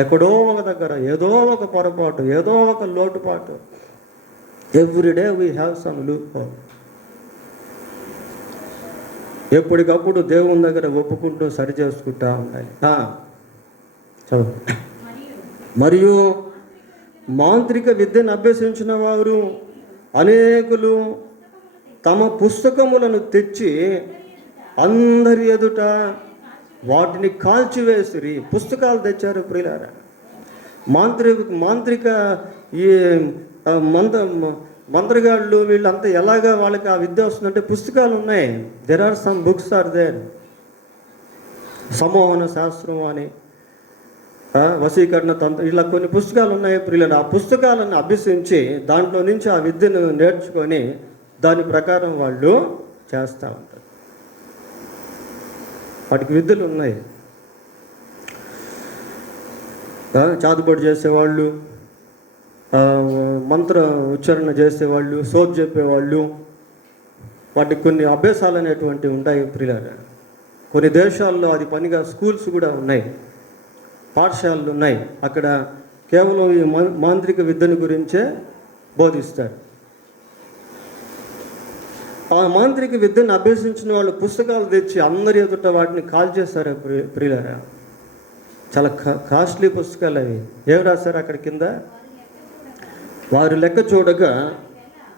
ఎక్కడో ఒక దగ్గర ఏదో ఒక పొరపాటు, ఏదో ఒక లోటుపాటు, everyday we have some loophole. ఎప్పటికప్పుడు దేవుని దగ్గర ఒప్పుకుంటూ సరి చేసుకుంటా ఉండాలి. చదువు. మరియు మాంత్రిక విద్యను అభ్యసించిన వారు అనేకులు తమ పుస్తకములను తెచ్చి అందరి ఎదుట వాటిని కాల్చివేసిరి. పుస్తకాలు తెచ్చారు ప్రియులారా. మాంత్రిక ఈ మంత్రగాళ్ళు వీళ్ళంతా ఎలాగా వాళ్ళకి ఆ విద్య వస్తుందంటే పుస్తకాలు ఉన్నాయి. There are some books are there. సమోహన శాస్త్రం అని, వశీకరణ తంత్రం, ఇలా కొన్ని పుస్తకాలు ఉన్నాయి ప్రియులను. ఆ పుస్తకాలను అభ్యసించి దాంట్లో నుంచి ఆ విద్యను నేర్చుకొని దాని ప్రకారం వాళ్ళు చేస్తూ ఉంటారు. వాటికి విద్యలు ఉన్నాయి. చాదుబడి చేసేవాళ్ళు, మంత్ర ఉచ్చారణ చేసేవాళ్ళు, సోద్ చెప్పేవాళ్ళు, వాటికి కొన్ని అభ్యాసాలు అనేటువంటివి ఉంటాయి ప్రియులారా. కొన్ని దేశాల్లో అది పనిగా స్కూల్స్ కూడా ఉన్నాయి, పాఠశాలలు ఉన్నాయి. అక్కడ కేవలం ఈ మాంత్రిక విద్యను గురించే బోధిస్తారు. ఆ మాంత్రిక విద్యను అభ్యసించిన వాళ్ళు పుస్తకాలు తెచ్చి అందరి ఎదుట వాటిని కాల్ చేస్తారు ప్రియులారా. చాలా కాస్ట్లీ పుస్తకాలు అవి. ఏమి రాశారు అక్కడ కింద? వారి లెక్క చూడగా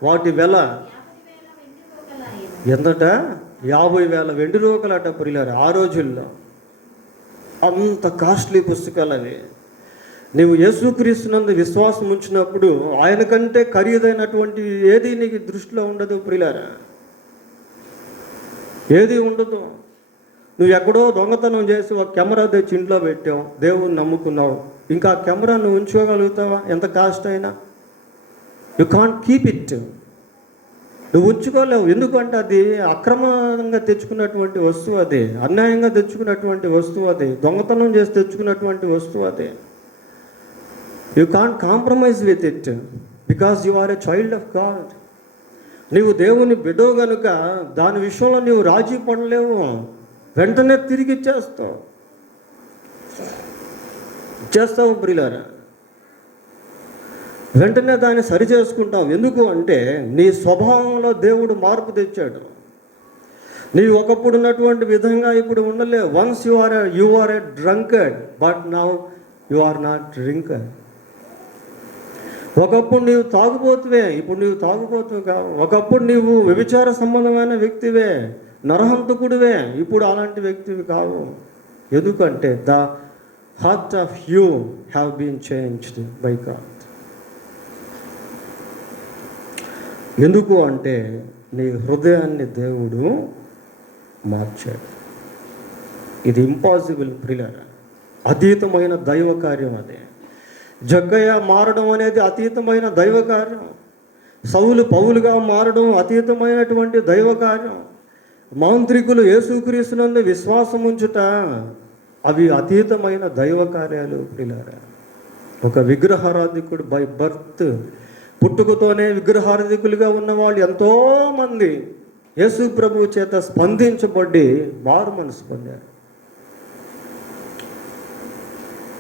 వాటి వెల ఎంతట 50,000 వెండి రూకలట ప్రియులారా. ఆ రోజుల్లో అంత కాస్ట్లీ పుస్తకాలు అవి. నీవు యేసుక్రీస్తునందు విశ్వాసం ఉంచినప్పుడు ఆయన కంటే ఖరీదైనటువంటి ఏది నీకు దృష్టిలో ఉండదు ప్రియులారా. ఏది ఉండదు. నువ్వు ఎక్కడో దొంగతనం చేసి ఒక కెమెరా తెచ్చి ఇంట్లో పెట్టావు, దేవుని నమ్ముకున్నావు, ఇంకా ఆ కెమెరా నువ్వు ఉంచుకోగలుగుతావా? ఎంత కాస్ట్ అయినా యు కాంట్ కీప్ ఇట్. నువ్వు ఉంచుకోలేవు. ఎందుకంటే అది అక్రమంగా తెచ్చుకున్నటువంటి వస్తువు, అది అన్యాయంగా తెచ్చుకున్నటువంటి వస్తువు, అది దొంగతనం చేసి తెచ్చుకున్నటువంటి వస్తువు అది. You can't compromise with it because you are a child of God. నీవు దేవుని బిడ్డవు కనుక దాని విషయంలో నీవు రాజీ పడలేవు. వెంటనే తిరిగి ఇచ్చేస్తావు ప్రియులారా. వెంటనే దాన్ని సరి చేసుకుంటావు. ఎందుకు అంటే నీ స్వభావంలో దేవుడు మార్పు తెచ్చాడు. నీవు ఒకప్పుడు ఉన్నటువంటి విధంగా ఇప్పుడు ఉండలేవు. Once you are a drunkard, but now you are not drinker. ఒకప్పుడు నీవు తాగుబోతువే, ఇప్పుడు నీవు తాగుబోతువు కావు. ఒకప్పుడు నీవు వ్యభిచార సంబంధమైన వ్యక్తివే, నరహంతకుడివే, ఇప్పుడు అలాంటి వ్యక్తివి కావు. ఎందుకంటే the heart of you have been changed by God. ఎందుకు అంటే నీ హృదయాన్ని దేవుడు మార్చాడు. ఇది ఇంపాసిబుల్ ప్రియులారా. అతీతమైన దైవ కార్యం అదే. జగ్గయ్య మారడం అనేది అతీతమైన దైవ కార్యం. సౌలు పౌలుగా మారడం అతీతమైనటువంటి దైవ కార్యం. మాంత్రికులు యేసుక్రీస్తునందు విశ్వాసం ఉంచుట అవి అతీతమైన దైవ కార్యాలు ప్రియులారా. ఒక విగ్రహారాధికుడు బై బర్త్, పుట్టుకతోనే విగ్రహారాధికులుగా ఉన్నవాళ్ళు ఎంతోమంది యేసు ప్రభువు చేత స్పందించబడి మారు మనసు పొందారు.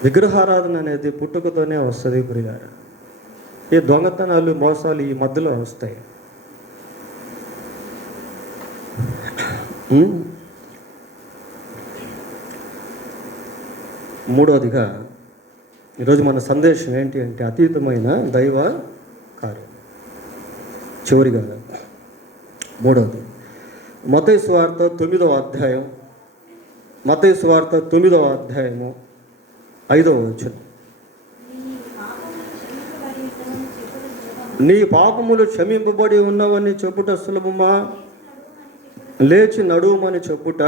విగ్రహారాధన అనేది పుట్టుకతోనే వస్తుంది ప్రియులారా. ఈ దొంగతనాలు, మోసాలు ఈ మధ్యలో వస్తాయి. మూడవదిగా ఈరోజు మన సందేశం ఏంటి అంటే అతీతమైన దైవ కార్యం. చివరిగా మూడవది మత్తయి సువార్త 9వ అధ్యాయం, మత్తయి సువార్త 9వ అధ్యాయము 5వ వచనం. నీ పాపములు క్షమింపబడి ఉన్నవని చెప్పుట సులభమా, లేచి నడుమని చెప్పుట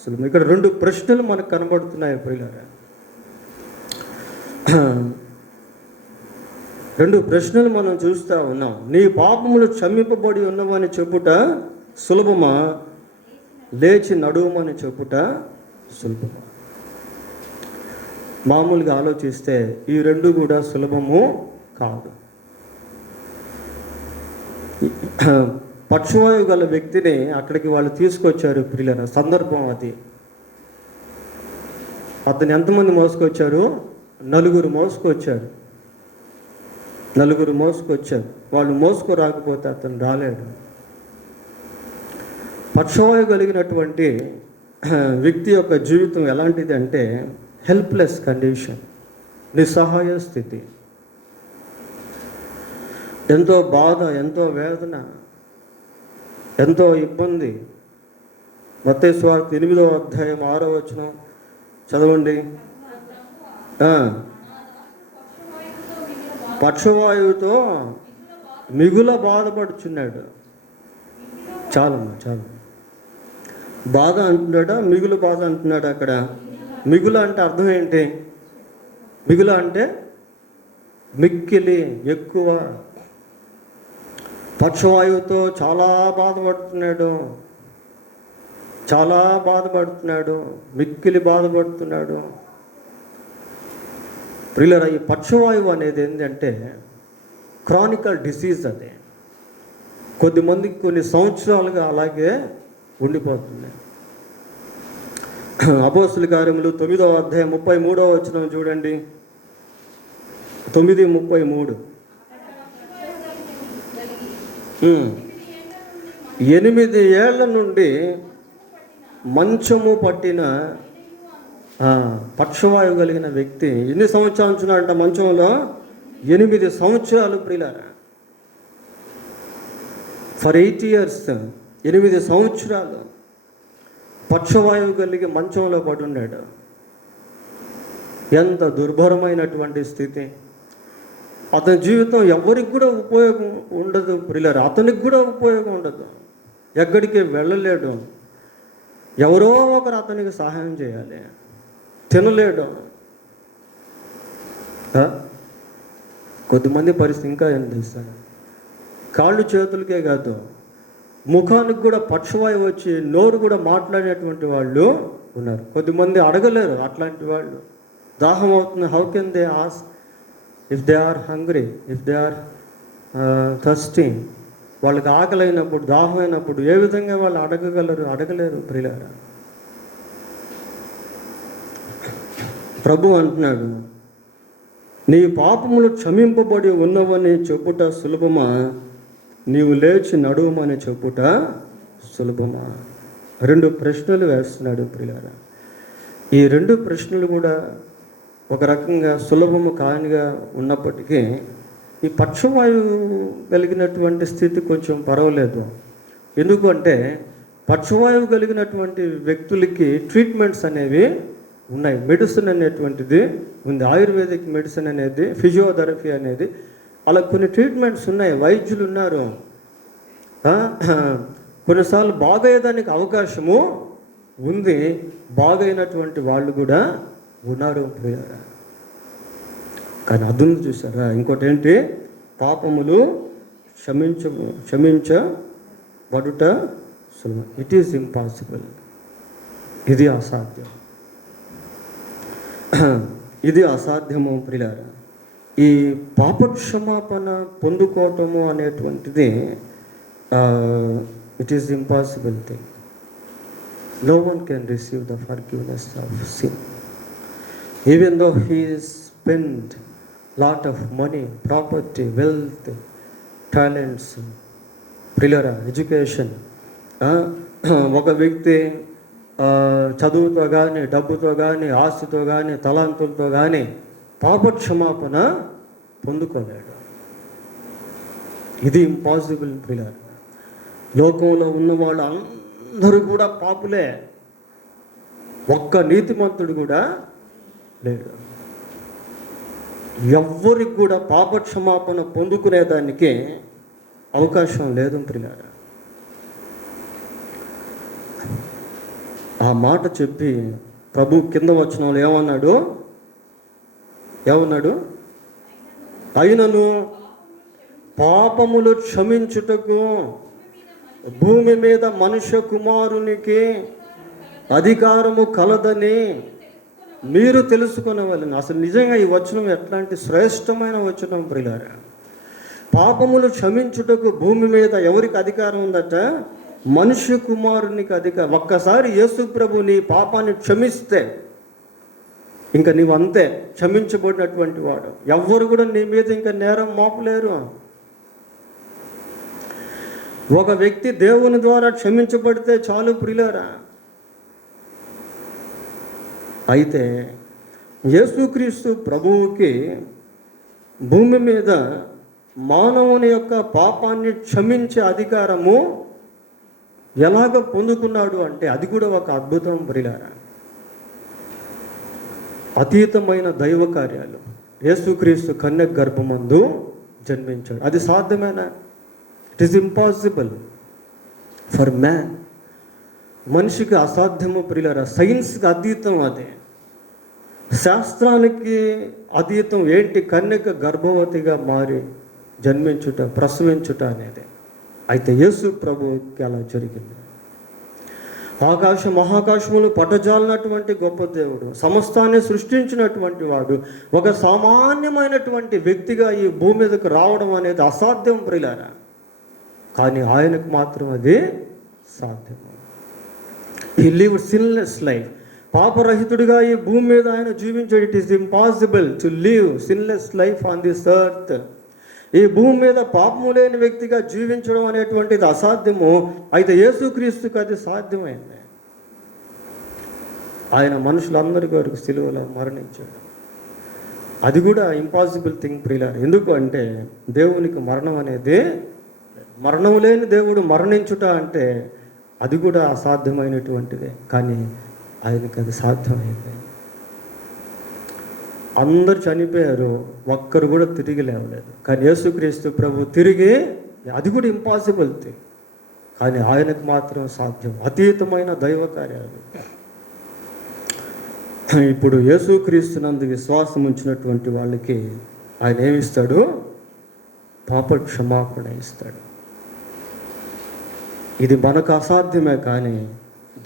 సులభం. ఇక్కడ 2 ప్రశ్నలు మనకు కనబడుతున్నాయి ప్రియులారా. రెండు ప్రశ్నలు మనం చూస్తూ ఉన్నాం. నీ పాపములు క్షమింపబడి ఉన్నవని చెప్పుట సులభమా, లేచి నడువమని చెప్పుట సులభమా? మామూలుగా ఆలోచిస్తే ఈ రెండు కూడా సులభము కాదు. పక్షవాయువు గల వ్యక్తిని అక్కడికి వాళ్ళు తీసుకొచ్చారు ప్రియులైన సందర్భం అది. అతను ఎంతమంది మోసుకొచ్చారు? నలుగురు మోసుకొచ్చారు. వాళ్ళు మోసుకురాకపోతే అతను రాలేడు. పక్షవాయువు కలిగినటువంటి వ్యక్తి యొక్క జీవితం ఎలాంటిది అంటే హెల్ప్లెస్ కండిషన్, నిస్సహాయ స్థితి. ఎంతో బాధ, ఎంతో వేదన, ఎంతో ఇబ్బంది. మత్తయి సువార్త 8వ అధ్యాయం 6వ వచనం చదవండి. పక్షవాయువుతో మిగుల బాధపడుచున్నాడు. చాలమ్మా. బాధ అంటున్నాడా, మిగులు బాధ అంటున్నాడు. అక్కడ మిగులు అంటే అర్థం ఏంటి? మిగులు అంటే మిక్కిలి, ఎక్కువ. పక్షవాయువుతో చాలా బాధపడుతున్నాడు, మిక్కిలి బాధపడుతున్నాడు. ప్రియులారా, ఈ పక్షవాయువు అనేది ఏంటంటే క్రానికల్ డిసీజ్. అది కొద్దిమందికి కొన్ని సంవత్సరాలుగా అలాగే ఉండిపోతుంది. అపోస్తుల కార్యములు 9వ అధ్యాయం 33వ వచనం చూడండి. 9:33. 8 ఏళ్ల నుండి మంచము పట్టిన పక్షవాయువు కలిగిన వ్యక్తి ఎన్ని సంవత్సరాలు ఉంచున్నాడంట మంచంలో? 8 సంవత్సరాలు ప్రియులారా. ఫర్ 8 years, 8 సంవత్సరాలు పక్షవాయువు కలిగి మంచంలో పడున్నాడు. ఎంత దుర్భరమైనటువంటి స్థితి. అతని జీవితం ఎవరికి కూడా ఉపయోగం ఉండదు ప్రియులారా. అతనికి కూడా ఉపయోగం ఉండదు. ఎక్కడికి వెళ్ళలేడు. ఎవరో ఒకరు అతనికి సహాయం చేయాలి. తినలేడు. కొద్దిమంది పరిస్థితి ఇంకా ఏం తెలుసా? కాళ్ళు చేతులకే కాదు, ముఖానికి కూడా పక్షవాయువు వచ్చి నోరు కూడా మాట్లాడేటువంటి వాళ్ళు ఉన్నారు. కొద్దిమంది అడగలేరు అట్లాంటి వాళ్ళు. దాహం అవుతుంది. How can they ask if they are hungry, if they are thirsting? వాళ్ళకి ఆకలైనప్పుడు, దాహం అయినప్పుడు ఏ విధంగా వాళ్ళు అడగలేరు ప్రియులారా. ప్రభు అంటున్నాడు, నీ పాపములు క్షమింపబడి ఉన్నవని చెప్పుట సులభమా, నీవు లేచి నడువమని చెప్పుట సులభమా? 2 ప్రశ్నలు వేస్తున్నాడు ప్రియులారా. ఈ 2 ప్రశ్నలు కూడా ఒక రకంగా సులభము కానిగా ఉన్నప్పటికీ ఈ పక్షవాయువు కలిగినటువంటి స్థితి కొంచెం పర్వాలేదు. ఎందుకంటే పక్షవాయువు కలిగినటువంటి వ్యక్తులకి ట్రీట్మెంట్స్ అనేవి ఉన్నాయి. మెడిసిన్ అనేటువంటిది ఉంది. ఆయుర్వేదిక్ మెడిసిన్ అనేది, ఫిజియోథెరపీ అనేది, అలా కొన్ని ట్రీట్మెంట్స్ ఉన్నాయి. వైద్యులు ఉన్నారు. కొన్నిసార్లు బాగయ్యేదానికి అవకాశము ఉంది. బాగైనటువంటి వాళ్ళు కూడా ఉన్నారు. కానీ అదును చూసారా? ఇంకోటి ఏంటి? పాపములు క్షమించబడుట సులభం. It is impossible. ఇది అసాధ్యం. ఇది అసాధ్యము ప్రియులారా. ఈ పాపక్షమాపణ పొందుకోవటము అనేటువంటిది it is impossible thing. No one can receive the forgiveness of sin even though he spend lot of money, property, wealth, talents. ప్రియులారా, ఎడ్యుకేషన్. ఒక వ్యక్తి చదువుతో కానీ, డబ్బుతో కానీ, ఆస్తితో కానీ, తలాంతులతో కానీ పాపక్షమాపణ పొందుకోలేడు. ఇది ఇంపాసిబుల్ ప్రియులారా. లోకంలో ఉన్న వాళ్ళు అందరూ కూడా పాపులే. ఒక్క నీతిమంతుడు కూడా లేడు. ఎవ్వరికి కూడా పాపక్షమాపణ పొందుకునేదానికి అవకాశం లేదు ప్రియులారా. ఆ మాట చెప్పి ప్రభు కింద వచనంలో ఏమన్నాడు? ఏమన్నాడు? అయినను పాపములు క్షమించుటకు భూమి మీద మనుష్య కుమారునికి అధికారము కలదని మీరు తెలుసుకునేవాళ్ళని. అసలు నిజంగా ఈ వచనం ఎట్లాంటి శ్రేష్టమైన వచనం ప్రియులారా. పాపములు క్షమించుటకు భూమి మీద ఎవరికి అధికారం ఉందట? మనుష్య కుమారునికి అధికారం. ఒక్కసారి యేసు ప్రభు నీ పాపాన్ని క్షమిస్తే ఇంకా నీవు అంతే, క్షమించబడినటువంటి వాడు. ఎవ్వరు కూడా నీ మీద ఇంకా నేరం మోపలేరు. ఒక వ్యక్తి దేవుని ద్వారా క్షమించబడితే చాలు ప్రియులారా. అయితే యేసుక్రీస్తు ప్రభువుకి భూమి మీద మానవుని యొక్క పాపాన్ని క్షమించే అధికారము ఎలాగ పొందుకున్నాడు అంటే అది కూడా ఒక అద్భుతం ప్రియులారా. అతీతమైన దైవ కార్యాలు. యేసుక్రీస్తు కన్యక గర్భమందు జన్మించాడు. అది సాధ్యమేనా? It is impossible for man. మనిషికి అసాధ్యము ప్రియులారా. సైన్స్కి అతీతం అదే, శాస్త్రానికి అతీతం. ఏంటి? కన్యక గర్భవతిగా మారి జన్మించుట, ప్రసవించుట అనేది. అయితే యేసు ప్రభువుకి అలా జరిగింది. ఆకాశ మహాకాశములు పటజాలినటువంటి గొప్ప దేవుడు, సమస్తాన్ని సృష్టించినటువంటి వాడు ఒక సామాన్యమైనటువంటి వ్యక్తిగా ఈ భూమి మీదకు రావడం అనేది అసాధ్యం ప్రియులారా. కానీ ఆయనకు మాత్రం అది సాధ్యం. He lived sinless life. పాపరహితుడిగా ఈ భూమి మీద ఆయన జీవించాడు. It is impossible to live sinless life on this earth. ఈ భూమి మీద పాపము లేని వ్యక్తిగా జీవించడం అనేటువంటిది అసాధ్యము. అయితే యేసుక్రీస్తుకి అది సాధ్యమైంది. ఆయన మనుషులందరి కొరకు సిలువలో మరణించాడు. అది కూడా ఇంపాసిబుల్ థింగ్ ప్రియులారా. ఎందుకు అంటే దేవునికి మరణం అనేది, మరణం లేని దేవుడు మరణించుట అంటే అది కూడా అసాధ్యమైనటువంటిదే. కానీ ఆయనకు అది సాధ్యమైంది. అందరు చనిపోయారు, ఒక్కరు కూడా తిరిగి లేవలేదు. కానీ యేసుక్రీస్తు ప్రభు తిరిగి, అది కూడా ఇంపాసిబుల్ థింగ్, కానీ ఆయనకు మాత్రం సాధ్యం. అతీతమైన దైవ కార్యాలు. ఇప్పుడు యేసుక్రీస్తునందు విశ్వాసం ఉంచినటువంటి వాళ్ళకి ఆయన ఏమిస్తాడు? పాప క్షమాపణ ఇస్తాడు. ఇది మనకు అసాధ్యమే కానీ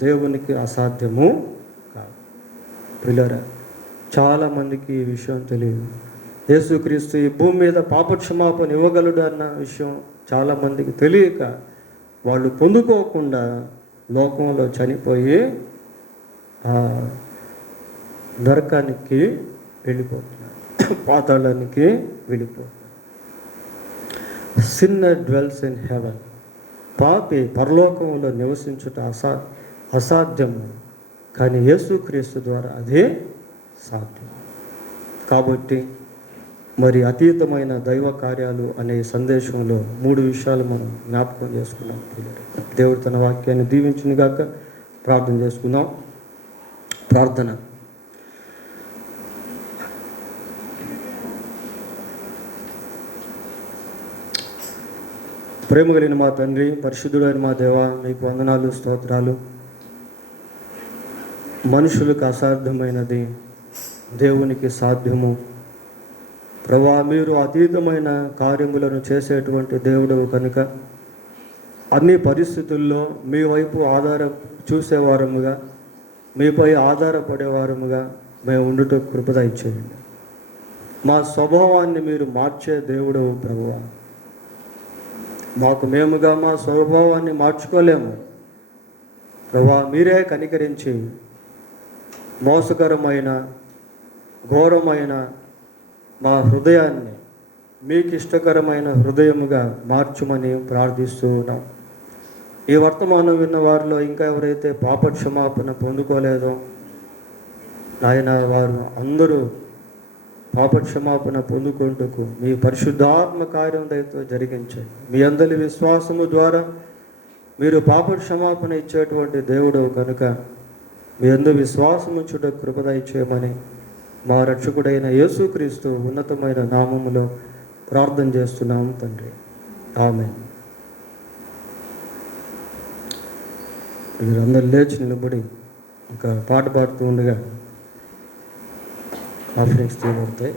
దేవునికి అసాధ్యము కాదు ప్రియులారా. చాలామందికి ఈ విషయం తెలియదు. యేసుక్రీస్తు ఈ భూమి మీద పాప క్షమాపణ ఇవ్వగలడు అన్న విషయం చాలామందికి తెలియక వాళ్ళు పొందుకోకుండా లోకంలో చనిపోయి నరకానికి వెళ్ళిపోతున్నారు, పాతాళానికి వెళ్ళిపోతున్నారు. Sinner dwells in heaven. పాపి పరలోకంలో నివసించుట అసాధ్యము, కానీ యేసుక్రీస్తు ద్వారా అదే సాధ్యం. కాబట్టి మరి అతీతమైన దైవ కార్యాలు అనే సందేశంలో 3 విషయాలు మనం జ్ఞాపకం చేసుకున్నాం. దేవుడు తన వాక్యాన్ని దీవించును గాక. ప్రార్థన చేసుకుందాం. ప్రార్థన. ప్రేమ కలిగిన మా తండ్రి, పరిశుద్ధుడైన మా దేవ, మీకు వందనాలు, స్తోత్రాలు. మనుషులకు అసాధ్యమైనది దేవునికి సాధ్యము. ప్రభువా, మీరు అతీతమైన కార్యములను చేసేటువంటి దేవుడు కనుక అన్ని పరిస్థితుల్లో మీ వైపు చూసేవారముగా, మీపై ఆధారపడేవారముగా మేము ఉండుట కృప దయచేయండి. మా స్వభావాన్ని మీరు మార్చే దేవుడు ప్రభువా. మేముగా మా స్వభావాన్ని మార్చుకోలేము ప్రభువా. మీరే కనికరించి మోసకరమైన, ఘోరమైన మా హృదయాన్ని మీకు ఇష్టకరమైన హృదయముగా మార్చుమని ప్రార్థిస్తూ ఉన్నాం. ఈ వర్తమానం విన్న వారిలో ఇంకా ఎవరైతే పాప క్షమాపణ పొందుకోలేదో నాయన, వారు అందరూ పాప క్షమాపణ పొందుకుంటూ మీ పరిశుద్ధాత్మ కార్యం దయతో జరిగించండి. మీ అందరి విశ్వాసము ద్వారా మీరు పాప క్షమాపణ ఇచ్చేటువంటి దేవుడు కనుక మీ అందరి విశ్వాసము చుట్ట కృప దయచేయమని మా రక్షకుడైన యేసుక్రీస్తు ఉన్నతమైన నామములో ప్రార్థన చేస్తున్నాము తండ్రి. ఆమేన్. మీరందరూ లేచి నిలబడి ఇంకా పాట పాడుతూ ఉండగా ఆఫరింగ్స్ తీయబడతాయి.